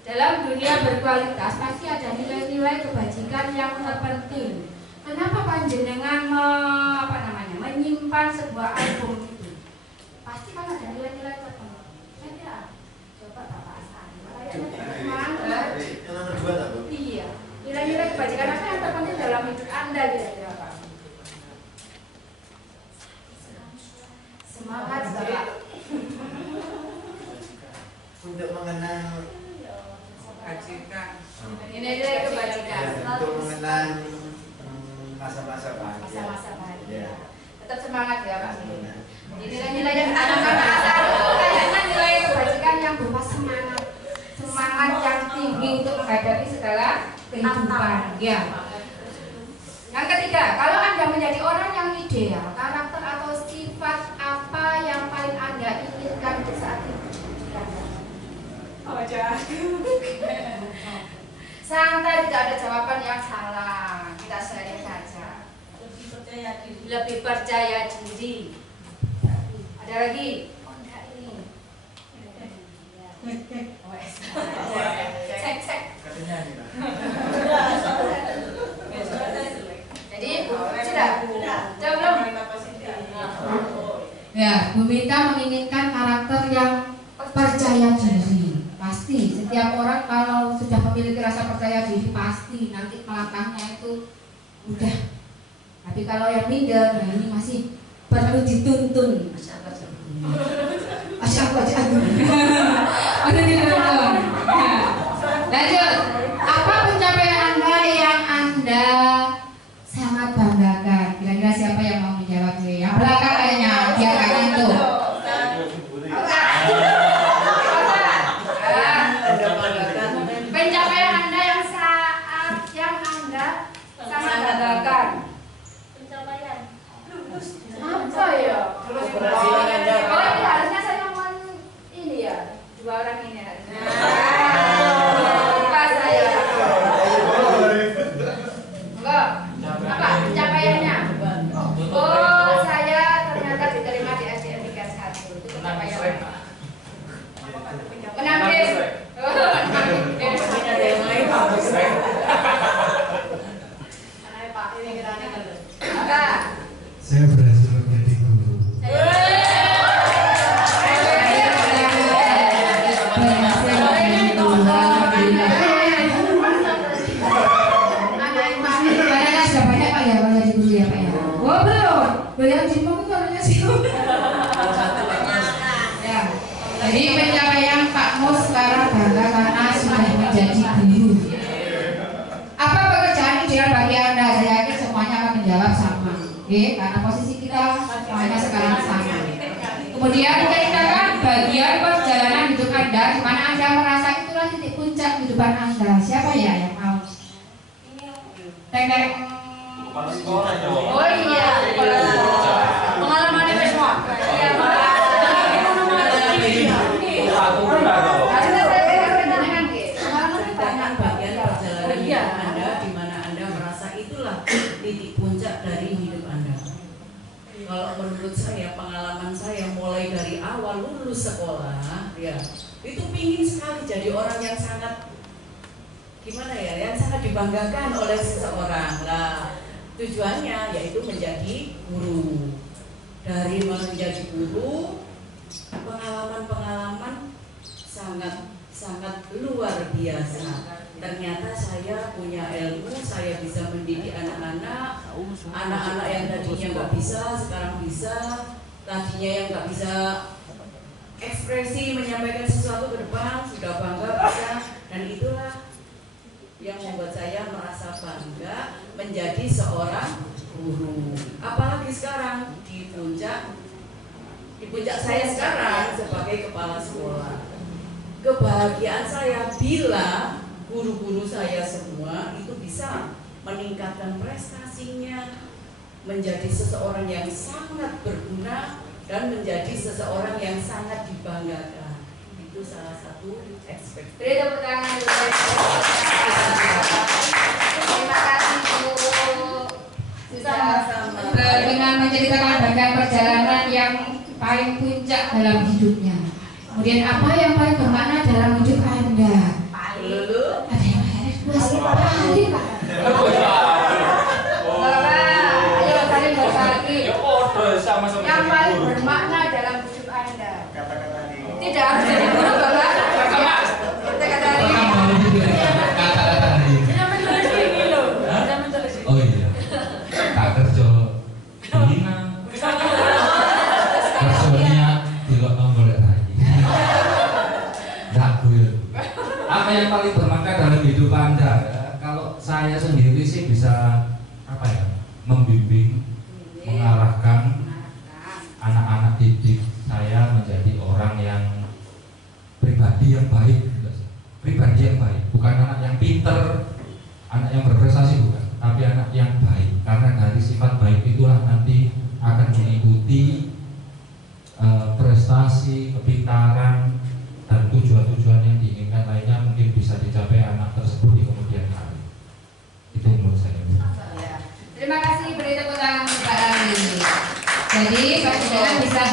Dalam dunia berkualitas pasti ada nilai-nilai kebajikan yang terpenting. Kenapa panjenengan menyimpan sebuah album itu? Pasti kan ada nilai-nilai tertentu. Saya coba Bapak Asani. Iya. Nilai-nilai kebajikan apa yang terpenting dalam hidup Anda kira-kira Pak? Semangat Bapak. Untuk mengenang Kebajikan. Nilai-nilai kebajikan. untuk mengenang masa-masa bahagia. Masa-masa bahagia. Ya. Tetap semangat ya Pak. Nilai-nilai yang ditanamkan Pak Asar itu kayaknya nilai kebajikan yang berupa semangat, semangat yang tinggi untuk menghadapi segala kehidupan. Ya. Yang ketiga, kalau Anda menjadi orang yang ideal, karakter atau sifat apa yang paling Anda inginkan di saat itu? Santai, tidak ada jawaban yang salah. Kita sharing saja. Lebih percaya diri. Ada lagi? Oh, enggak ini. Cek. Katanya ini Pak. Jadi sudah belum? Ya, Bu Mita menginginkan karakter yang setiap orang kalau sudah memiliki rasa percaya diri pasti nanti melangkahnya itu mudah. Tapi kalau yang minder, nah ini masih perlu dituntun. Masya Allah, perlu dituntun. Lanjut, apa pencapaian Anda yang Anda sangat banggakan? Kira-kira siapa yang mau menjawab nih? Yang belakang kayaknya, dia kanan tuh. Pencapaian Anda yang Anda sangat banggakan. Pencapaian. Apa ya? Oh, ini harusnya saya ngomong ini ya. Dua orang ini harusnya. Lupa saya. Enggak. Apa pencapaiannya? Oh, saya ternyata diterima di SDM 31. Itu pencapaian. Menampil. Saya berhasil menjadi guru. Jadi pencapaian Pak Mus sekarang bangga karena sudah menjadi guru. Apa pekerjaan ideal bagi Anda? Saya yakin semuanya akan menjawab sama. Oke, karena posisi kita semuanya sekarang sama. Kemudian ceritakan bagian perjalanan hidup Anda di mana Anda merasa itulah titik puncak kehidupan Anda. Siapa ya yang mau? Teng-teng. Oh iya, pengalaman itu semua. Iya, Ceritakan bagian perjalanan hidup Anda di mana Anda merasa itulah titik puncak dari hidup Anda. Kalau menurut saya, pengalaman saya mulai dari awal lulus sekolah, ya itu pingin sekali jadi orang yang sangat gimana ya, yang sangat dibanggakan oleh seseorang. Lah tujuannya yaitu menjadi guru. Dari menjadi guru, pengalaman-pengalaman sangat luar biasa. Ternyata saya punya ilmu, saya bisa mendidik anak-anak yang tadinya nggak bisa, sekarang bisa. Tadinya yang nggak bisa ekspresi menyampaikan sesuatu ke depan, sudah bangga bisa. Dan itulah yang membuat saya merasa bangga menjadi seorang guru. Apalagi sekarang di puncak saya sekarang sebagai kepala sekolah. Kebahagiaan saya bila guru-guru saya semua itu bisa meningkatkan prestasinya, menjadi seseorang yang sangat berguna dan menjadi seseorang yang sangat dibanggakan. Itu salah satu ekspektasi. Beri tepuk tangan dulu. Terima kasih Bu. Dengan menceritakan bagian perjalanan yang paling puncak dalam hidupnya. Kemudian apa yang paling bermakna dalam hidup Anda? Ada yang paling paling Pak. Ayo saling berbagi. Yang paling bermakna dalam hidup Anda. Tidak harus jadi guru Bapak. Oh iya, tak kerja dina, kerjanya tidak boleh lagi. Tak gue. Apa yang paling bermakna dalam hidup Anda? Kalau saya sendiri sih bisa apa ya, membimbing, mengarahkan anak-anak didik saya menjadi orang yang pribadi yang baik, bukan anak yang pinter, anak yang berprestasi bukan, tapi anak yang baik. Karena dari sifat baik itulah nanti akan mengikuti prestasi, kepintaran, dan tujuan-tujuan yang diinginkan lainnya mungkin bisa dicapai anak tersebut di kemudian hari. Itu menurut saya. Terima kasih, beri tepuk tangan Pak Ali. Jadi Pak bisa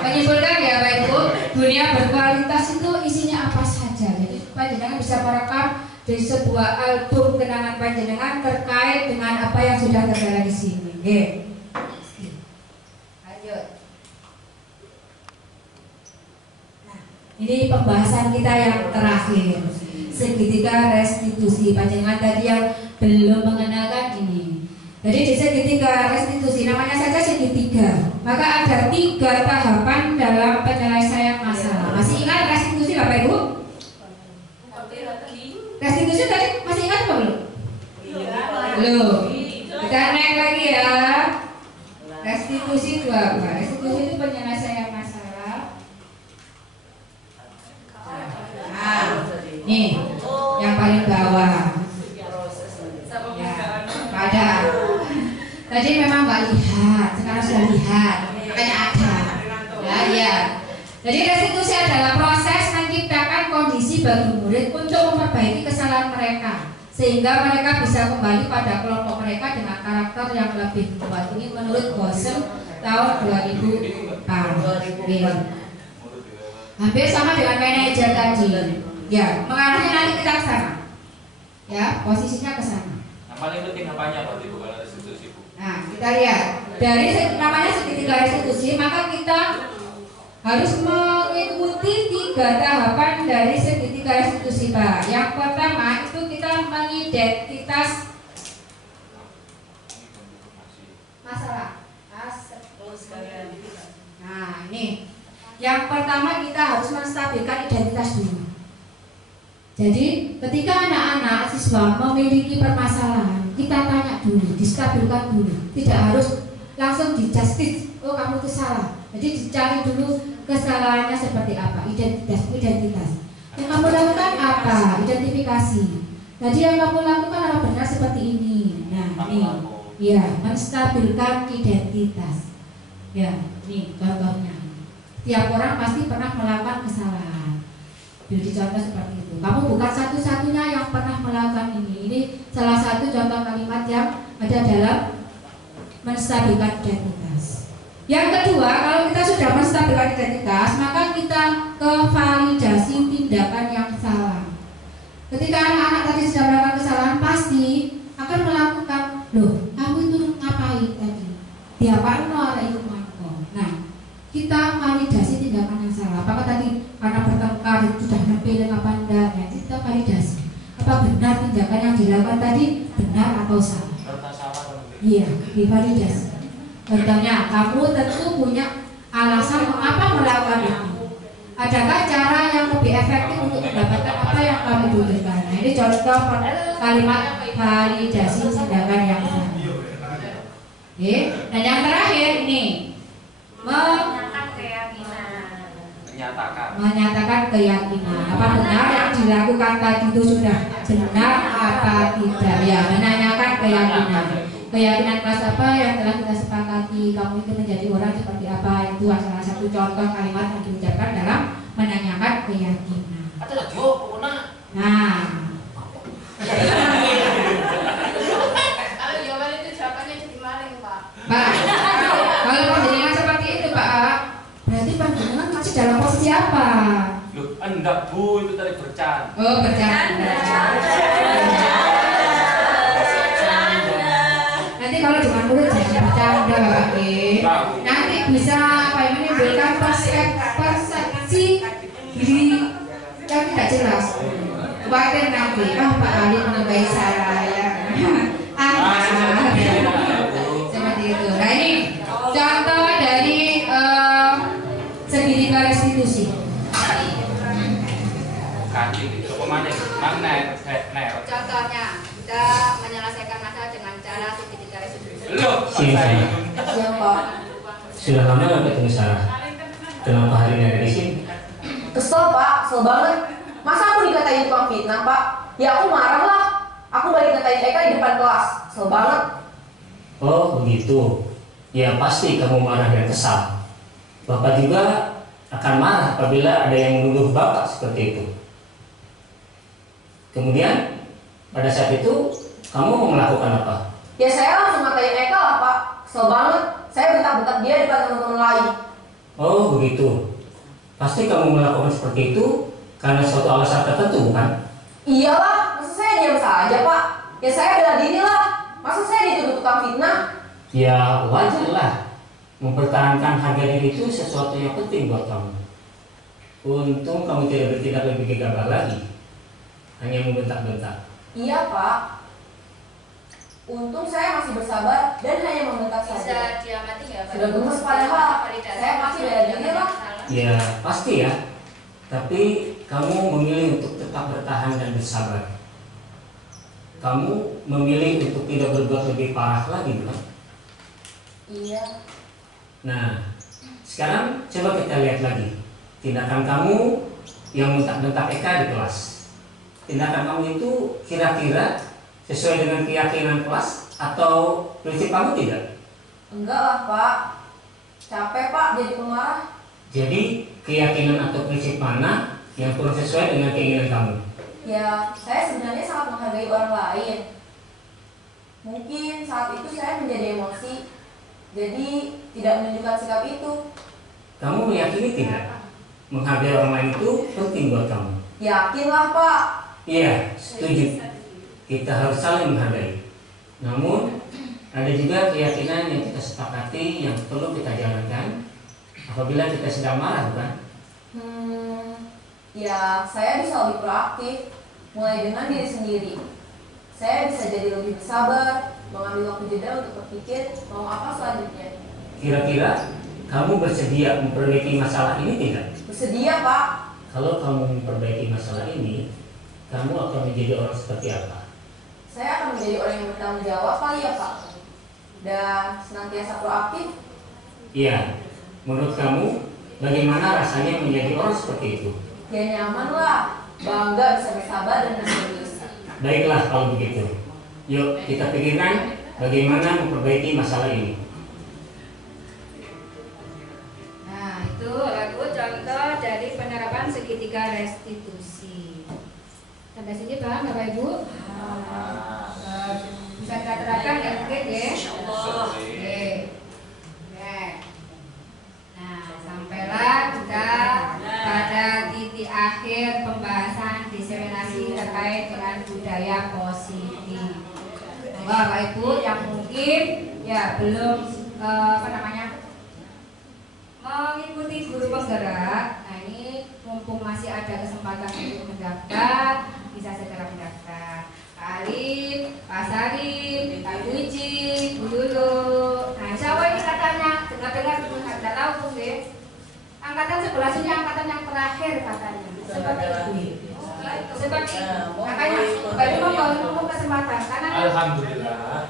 menyimpulkan ya Pak Ibu, dunia berkualitas itu isinya apa saja. Jadi Panjenengan bisa merekam di sebuah album kenangan Panjenengan terkait dengan apa yang sudah terjadi di sini. Lanjut. Nah, Ini pembahasan kita yang terakhir, segitiga restitusi. Panjenengan tadi yang belum mengenalkan ini. Jadi di segitiga restitusi namanya saja segitiga. Maka ada 3 tahapan dalam penyelesaian masalah. Masih ingat restitusi Bapak Ibu? Restitusi tadi masih ingat apa belum? Belum. Kita naik lagi ya. Restitusi itu apa? Restitusi itu penyelesaian masalah. Nah, nih yang paling bawah. Ya, ada. Tadi memang nggak lihat, sekarang sudah lihat. Makanya ada. Ya. Jadi restitusi adalah proses menciptakan kondisi bagi murid untuk memperbaiki kesalahan mereka, sehingga mereka bisa kembali pada kelompok mereka dengan karakter yang lebih kuat. Ini menurut Bosen tahun 2004. Hampir sama dengan manajer tadi. Ya, mengarahnya nanti kita ke sana. Ya, posisinya ke sana. Yang paling penting apanya Pak Ibu kalau restitusi Bu? Nah, kita lihat dari namanya segitiga restitusi, maka kita harus mengikuti 3 tahapan dari segitiga restitusi Pak. Yang pertama itu kita mengidentitas masalah. Nah, ini yang pertama kita harus menstabilkan identitas dulu. Jadi ketika anak-anak siswa memiliki permasalahan, kita tanya dulu, distabilkan dulu. Tidak harus langsung di-justice, oh kamu itu salah. Jadi dicari dulu kesalahannya seperti apa, identitas. Yang kamu lakukan apa? Identifikasi. Jadi yang kamu lakukan adalah benar seperti ini. Nah, ini, ya, menstabilkan identitas. Ya, ini contohnya. Tiap orang pasti pernah melakukan kesalahan. Jadi contoh seperti itu. Kamu bukan satu-satunya yang pernah melakukan ini. Ini salah satu contoh kalimat yang ada dalam menstabilkan identitas. Yang kedua, kalau kita sudah menstabilkan identitas, maka kita ke validasi tindakan yang salah. Ketika anak-anak tadi sudah melakukan kesalahan, pasti akan melakukan, loh, kamu itu ngapain tadi? Diapain orang itu mangkok. Nah, kita validasi tindakan yang salah. Apakah tadi karena bertengkar sudah nempelin apa enggak? Nah, kita validasi. Apa benar tindakan yang dilakukan tadi benar atau salah? Iya, divalidasi. Contohnya, kamu tentu punya alasan mengapa melakukan itu. Adakah cara yang lebih efektif untuk mendapatkan apa yang kamu butuhkan? Nah, ini contoh kalimat validasi tindakan yang salah. Oke, dan yang terakhir ini menyatakan keyakinan. Apa benar yang dilakukan tadi itu sudah benar apa tidak? Ya, menanyakan keyakinan. Keyakinan kelas apa yang telah kita sepakati, kamu itu menjadi orang seperti apa, itu salah satu contoh kalimat yang diucapkan dalam menanyakan keyakinan. Nah, Kalau jawaban itu jawabannya jadi maling Pak. Pak, kalau panjenengan seperti itu Pak, berarti panjenengan masih dalam posisi apa? Loh, enggak Bu, itu tadi bercanda. Oh, bercanda. Nanti kalau dengan mulut jangan bercanda Bapak Ki. Nanti bisa apa yang menimbulkan persepsi diri yang tidak jelas. Khawatir nanti, Pak Ali menambahi saya. Seperti itu. Nah, ini contoh dari segitiga restitusi. Contohnya, kita menyelesaikan masalah dengan cara segitiga restitusi. Siapa? Sudah lama nggak ketemu Sarah? Kenapa hari ini ada di sini? Kesel Pak, kesel banget. Masa aku dikatain tukang fitnah Pak? Ya aku marah lah. Aku balik ngatain Eka di depan kelas. Kesel banget. Oh begitu. Ya pasti kamu marah dan kesal. Bapak juga akan marah apabila ada yang menuduh Bapak seperti itu. Kemudian pada saat itu kamu mau melakukan apa? Ya saya langsung ngatain Eka lah Pak. Kesel banget. Saya bentak-bentak dia di depan teman-teman lain. Oh begitu. Pasti kamu melakukan seperti itu karena suatu alasan tertentu, bukan? Iyalah, masa saya diam saja Pak? Ya saya bela diri lah. Masa saya dituduh tukang fitnah? Ya wajar lah. Mempertahankan harga diri itu sesuatu yang penting buat kamu. Untung kamu tidak bertindak lebih gegabah lagi, hanya membentak-bentak. Iya Pak. Untung saya masih bersabar dan hanya membentak saja. Bisa diamati nggak Pak? Sudah gemes padahal saya masih bela diri lah. Ya pasti ya, tapi kamu memilih untuk tetap bertahan dan bersabar. Kamu memilih untuk tidak berbuat lebih parah lagi, bukan? Iya. Nah, sekarang coba kita lihat lagi tindakan kamu yang bentak-bentak Eka di kelas. Tindakan kamu itu kira-kira sesuai dengan keyakinan kelas atau prinsip kamu tidak? Enggak lah Pak. Capek Pak jadi pemarah. Jadi keyakinan atau prinsip mana yang kurang sesuai dengan keinginan kamu? Ya, saya sebenarnya sangat menghargai orang lain. Mungkin saat itu saya menjadi emosi, jadi tidak menunjukkan sikap itu. Kamu meyakini tidak? Menghargai orang lain itu penting buat kamu. Yakinlah Pak. Iya, setuju. Kita harus saling menghargai. Namun, ada juga keyakinan yang kita sepakati yang perlu kita jalankan apabila kita sedang marah, bukan? Ya, saya bisa lebih proaktif, mulai dengan diri sendiri. Saya bisa jadi lebih bersabar, mengambil waktu jeda untuk berpikir mau apa selanjutnya. Kira-kira kamu bersedia memperbaiki masalah ini tidak? Bersedia Pak. Kalau kamu memperbaiki masalah ini, kamu akan menjadi orang seperti apa? Saya akan menjadi orang yang bertanggung jawab kali ya Pak. Dan senantiasa proaktif. Iya, menurut kamu bagaimana rasanya menjadi orang seperti itu? Ya nyaman lah, bangga bisa bersabar dan serius. Baiklah kalau begitu. Yuk kita pikirkan bagaimana memperbaiki masalah ini. Nah, itu lagu contoh dari penerapan segitiga restitusi. Sampai sini paham Bapak Ibu? Bisa kita terapkan nggak mungkin ya? Oke. Nah, sampailah kita pada titik akhir pembahasan diseminasi terkait dengan budaya positif. Bapak Ibu yang mungkin ya belum mengikuti guru penggerak, nah ini mumpung masih ada kesempatan untuk mendaftar, bisa segera mendaftar. Pak Alif, Pak Sarif, Pak Puji, Bu Lulu. Nah, siapa ini katanya? Dengar-dengar tidak tahu pun deh. Angkatan sebelah sini angkatan yang terakhir katanya. Seperti itu. Seperti itu. Makanya baru mau kesempatan karena Alhamdulillah.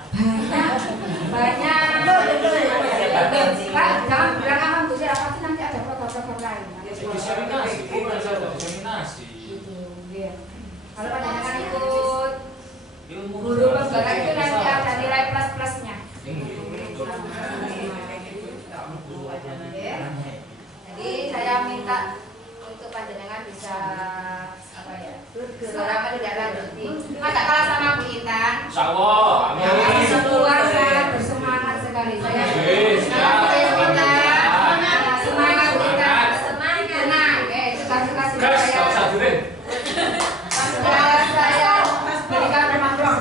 banyak. Pak, jangan bilang alhamdulillah, pasti nanti ada protokol lain. Diseminasi, bukan saja diseminasi. Gitu, ya. Kalau panjenengan ikut guru penggerak itu nanti ada nilai plus-plusnya. Jadi saya minta untuk panjenengan bisa apa ya? Selama tidak lanjuti. Masa kalah sama Bu Intan? Insyaallah. Amin. Semua sangat bersemangat sekali. Saya semangat Bu Intan. Tenang, suka-suka saya. Saya berikan rumah dong.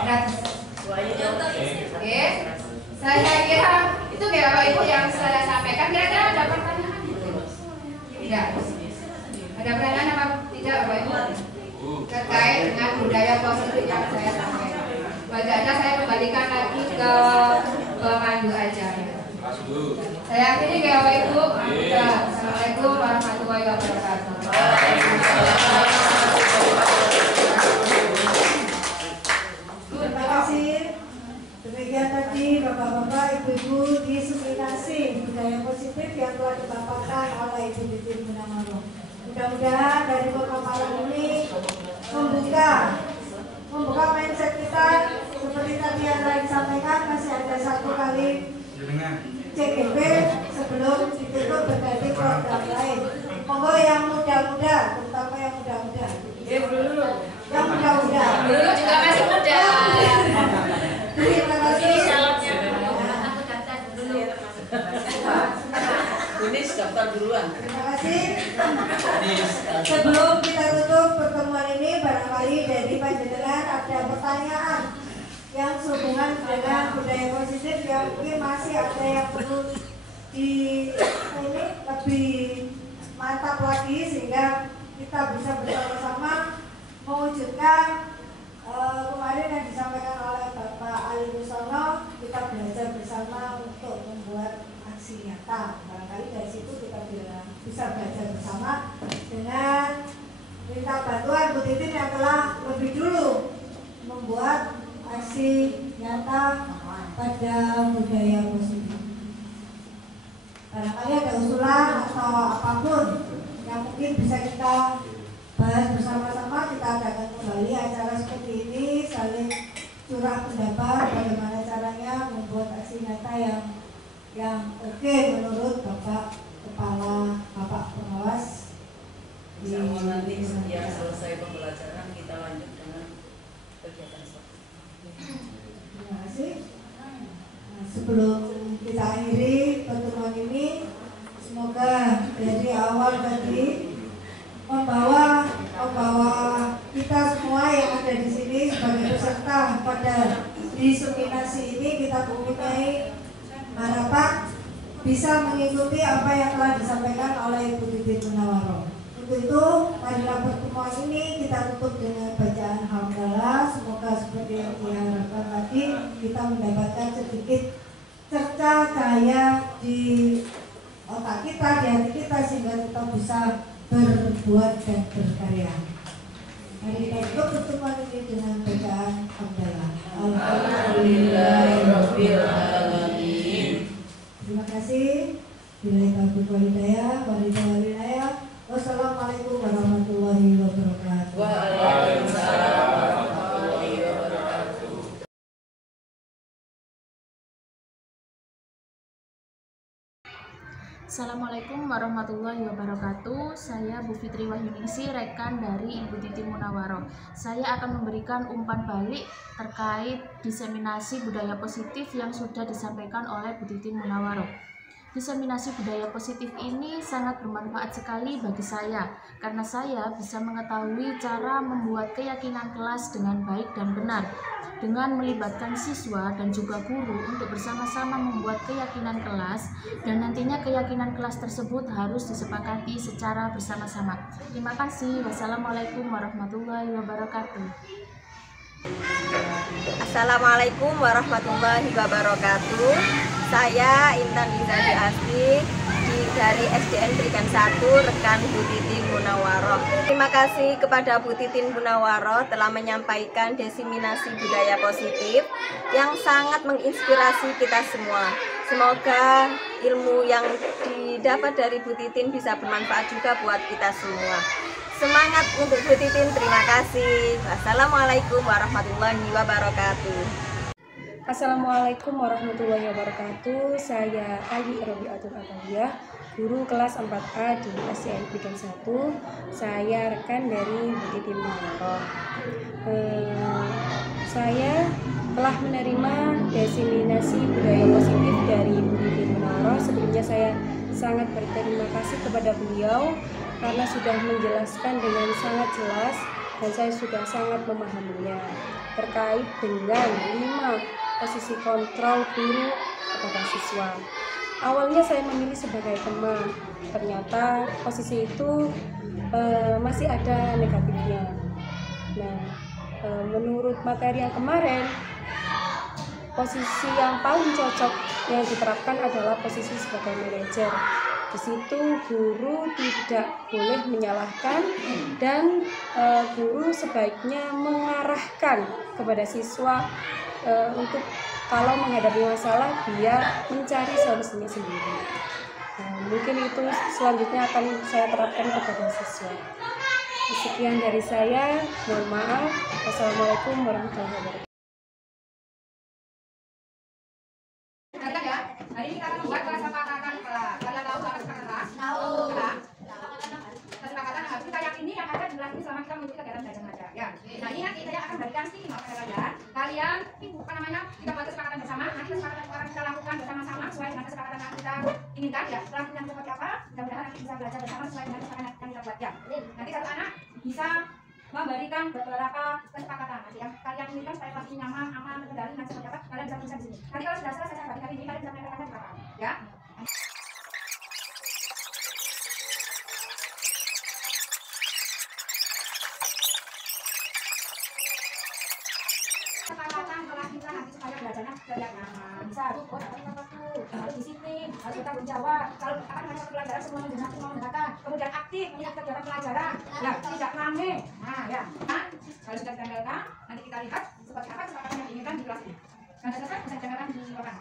Gratis. Oke. Saya kira itu Bapak Ibu yang saya sampaikan. Kira-kira ada pertanyaan? Tidak. Ada pertanyaan apa tidak Bapak Ibu? Terkait dengan budaya positif yang saya sampaikan. Wajahnya saya kembalikan lagi ke pemandu acara. Saya akhiri ya Bapak Ibu. Assalamualaikum warahmatullahi wabarakatuh. Terima kasih. Demikian tadi Bapak-bapak, Ibu-ibu diseminasi budaya positif yang telah dipaparkan oleh Ibu Titin Munawwaroh. Mudah-mudahan dari pemaparan ini membuka mindset kita. Seperti tadi yang lain sampaikan, masih ada satu kali CGP sebelum ditutup berganti program lain. Monggo yang muda-muda, terutama yang muda-muda. Yang muda-muda. Dulu juga masih muda. Terima kasih. Aku daftar dulu. Ini daftar duluan. Terima kasih. Sebelum kita tutup pertemuan ini, barangkali dari panjenengan ada pertanyaan yang sehubungan dengan budaya positif yang mungkin masih ada yang perlu lebih mantap lagi sehingga kita bisa bersama-sama mewujudkan kemarin yang disampaikan oleh Bapak Ali Musono. Kita belajar bersama untuk membuat aksi nyata. Barangkali dari situ kita bisa belajar bersama dengan minta bantuan Bu Titin yang telah lebih dulu membuat aksi nyata pada budaya positif. Barangkali ada usulan atau apapun yang mungkin bisa kita bahas bersama-sama. Kita adakan kembali acara seperti ini, saling curah pendapat bagaimana caranya membuat aksi nyata yang oke menurut Bapak Kepala, Bapak Pengawas. Insya Allah nanti setiap selesai pembelajaran kita lanjut dengan kegiatan seperti ini. Terima kasih. Nah, sebelum kita akhiri pertemuan ini, semoga dari awal tadi membawa kita semua yang ada di sini sebagai peserta pada diseminasi ini, kita mempunyai harapan bisa mengikuti apa yang telah disampaikan oleh Ibu Titin Munawwaroh. Untuk itu, marilah pertemuan ini kita tutup dengan bacaan hamdalah. Semoga seperti yang diharapkan tadi, kita mendapatkan sedikit cerca cahaya di otak kita, di hati kita, sehingga kita bisa berbuat dan berkarya. Mari kita tutup pertemuan ini dengan bacaan hamdalah. Alhamdulillahirabbil alamin. Terima kasih. Billahi taufiq wal hidayah. Wassalamualaikum warahmatullahi wabarakatuh. Waalaikumsalam warahmatullahi wabarakatuh. Assalamualaikum warahmatullahi wabarakatuh. Saya Bu Fitri Wahyuningsi, rekan dari Ibu Titin Munawwaroh. Saya akan memberikan umpan balik terkait diseminasi budaya positif yang sudah disampaikan oleh Bu Titin Munawwaroh. Diseminasi budaya positif ini sangat bermanfaat sekali bagi saya, karena saya bisa mengetahui cara membuat keyakinan kelas dengan baik dan benar, dengan melibatkan siswa dan juga guru untuk bersama-sama membuat keyakinan kelas, dan nantinya keyakinan kelas tersebut harus disepakati secara bersama-sama. Terima kasih. Wassalamualaikum warahmatullahi wabarakatuh. Assalamualaikum warahmatullahi wabarakatuh. Saya Intan Izadi Asti dari SDN Berikan 1, rekan Bu Titin Munawwaroh. Terima kasih kepada Bu Titin Munawwaroh telah menyampaikan diseminasi budaya positif yang sangat menginspirasi kita semua. Semoga ilmu yang didapat dari Bu Titin bisa bermanfaat juga buat kita semua. Semangat untuk Bu Titin, terima kasih. Wassalamualaikum warahmatullahi wabarakatuh. Assalamualaikum warahmatullahi wabarakatuh. Saya Ayi Robiatul Ataliyah, guru kelas 4A di SDN Berikan 1. Saya rekan dari Bu Titin Munawwaroh. Saya telah menerima diseminasi budaya positif dari Bu Titin Munawwaroh. Sebelumnya saya sangat berterima kasih kepada beliau karena sudah menjelaskan dengan sangat jelas dan saya sudah sangat memahaminya terkait dengan 5 posisi kontrol guru kepada siswa. Awalnya saya memilih sebagai teman, ternyata posisi itu masih ada negatifnya. Nah, menurut materi yang kemarin, posisi yang paling cocok yang diterapkan adalah posisi sebagai manajer. Di situ guru tidak boleh menyalahkan dan guru sebaiknya mengarahkan kepada siswa untuk kalau menghadapi masalah dia mencari solusinya sendiri. Nah, mungkin itu selanjutnya akan saya terapkan kepada siswa. Sekian dari saya, mohon maaf. Wassalamualaikum warahmatullahi wabarakatuh. Hari ini kita akan membuat kesepakatan kelas. Kalian tahu apa kesepakatan kelas? Tahu. Kesepakatan harus kita yakini yang ada di kelas ini selama kita mengikuti kegiatan belajar mengajar. Ya. Nah, ini nanti saya akan berikan stigma kepada kalian. Kalian, kita buat kesepakatan bersama. Nanti kesepakatan akan kita lakukan bersama-sama sesuai dengan kesepakatan yang kita inginkan. Ya. Selanjutnya seperti apa? Mudah-mudahan nanti bisa belajar bersama sesuai dengan kesepakatan yang kita buat. Ya. Nanti satu anak bisa memberikan beberapa kesepakatan nanti yang kalian inginkan supaya kelas ini nyaman, aman, terkendali, nanti seperti apa? Kalian bisa tuliskan di sini. Nanti kalau sudah selesai saya bagi hari ini kalian bisa menyampaikan berapa? Ya. bertanggung jawab. Kalau masa pelajaran semua mendengarkan, kemudian aktif melihat kegiatan pelajaran, ya tidak rame. Nah ya, nah, kalau sudah ditanggalkan, nanti kita lihat seperti apa kesepakatan yang diinginkan di kelas ini. Sudah selesai, bisa ditanggalkan di lapangan.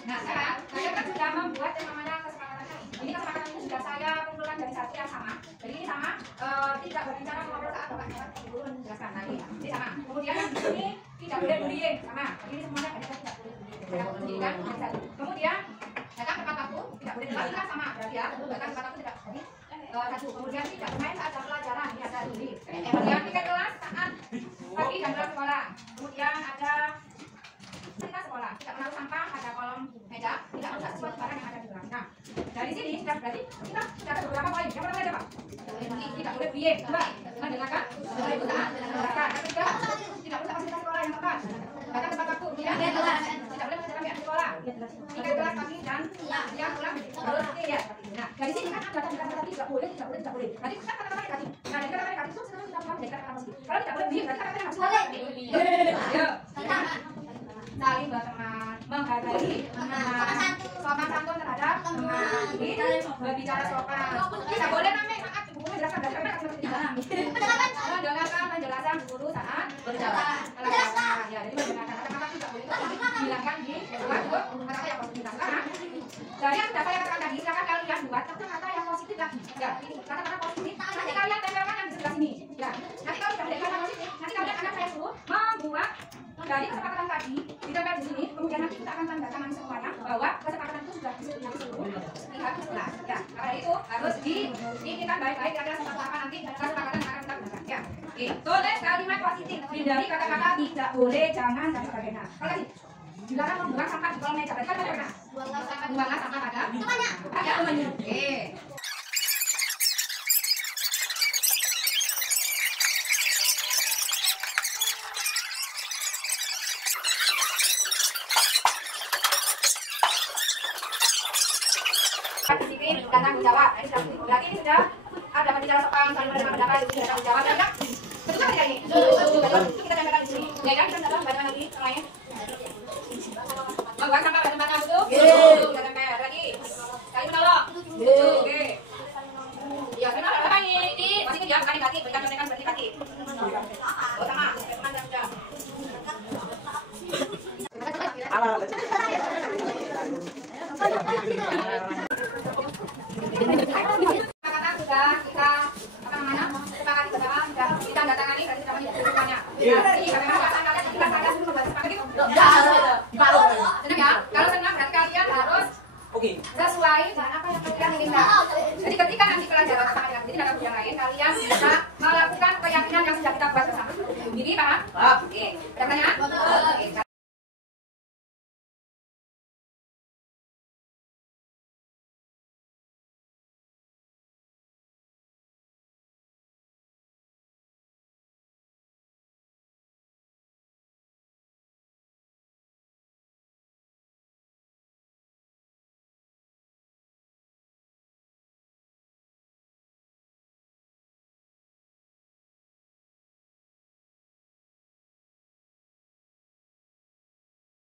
Nah sekarang saya kan sudah membuat yang namanya kesepakatan ini. Ini kesepakatan ini sudah saya kumpulkan dari satu yang sama. Jadi ini sama, tidak berbicara mengobrol saat Bapak Ibu menjelaskan lagi. Ini sama. Kemudian yang di sini tidak boleh bullying, sama. Ini semuanya ada tidak boleh bullying. Saya pendidikan dari satu. Kemudian datang tepat waktu tidak boleh telat, ini sama berarti ya. Datang tepat waktu tidak boleh satu. Kemudian tidak bermain saat jam pelajaran, ini ada ini. Kemudian tiket kelas saat pagi dan kelas sekolah. Kemudian ada kita sekolah, tidak menaruh sampah pada kolom meja, tidak merusak sesuatu barang yang ada di dalam. Nah, dari sini sudah berarti kita sudah ada beberapa poin. Yang pertama ada apa? Tidak boleh bullying. Dua, mendengarkan, boleh butaan, mendengarkan. Ketiga, tidak merusak fasilitas sekolah yang tepat. Datang tepat waktu, tidak boleh mengerjakan di sekolah. Tiga kelas pagi dan siang pulang harus ya. Nah, dari sini kan ada kata-kata tidak boleh. Berarti kan kata-kata negatif. Nah, dari kata-kata negatif itu sebenarnya kita menjadi kata-kata positif. Kalau tidak boleh bullying, berarti kata-kata negatif. Ayo. Saling berteman, menghargai, sopan santun terhadap teman, berbicara sopan. Tidak boleh namanya saat bukunya jelaskan dari mereka seperti mendengarkan penjelasan guru saat berjalan. Ya, jadi mendengarkan kata-kata tidak boleh hilangkan di buat kata-kata yang positif. Sekarang dari yang sudah saya katakan tadi, silakan kalian buat kata-kata yang positif lagi. Ya, kata-kata positif. Nanti kalian tempelkan yang di sebelah sini. Ya, nanti kalau sudah ada kata positif, nanti kalian akan saya suruh membuat dari kesepakatan tadi ditempel di sini, kemudian nanti kita akan tanda tangan semuanya bahwa kesepakatan itu sudah disetujui seluruh pihak. Nah, ya, karena itu harus diinginkan baik-baik adalah seperti apa nanti kesepakatan yang akan kita gunakan. Ya, oke. Tulis kalimat positif, hindari kata-kata tidak boleh, jangan dan sebagainya. Kalau lagi dilarang membuang sampah di kolom meja, berarti kan bagaimana? Buanglah sampah pada temannya. Oke. Disiplin dan tanggung jawab. Berarti ini sudah ada berbicara sopan, saling menerima pendapat, sudah tanggung jawab. Dan enggak? Betul tidak ini? Betul. Kita tempelkan di sini. Ya kan, kita dalam bacaan lagi yang lain. Membuang sampah pada tempatnya betul? Kita tempel lagi. Kali menolong. Oke. Ya, memang apa ini? Masih diam, bukan negatif. Berikan contekan berarti negatif. Oh, sama. Teman dan sudah. Kata sudah kita apa namanya sepakati bersama dan kita datangani dan kita menunjukkannya. Jadi bagaimana perasaan kalian ketika saya suruh membuat seperti itu? Senang ya? Kalau senang berarti kalian harus sesuai dengan apa yang kalian inginkan. Jadi ketika nanti pelajaran sama dengan jadi kata yang lain, kalian bisa melakukan keyakinan yang sudah kita buat bersama. Ini paham? Oke. Pertanyaannya?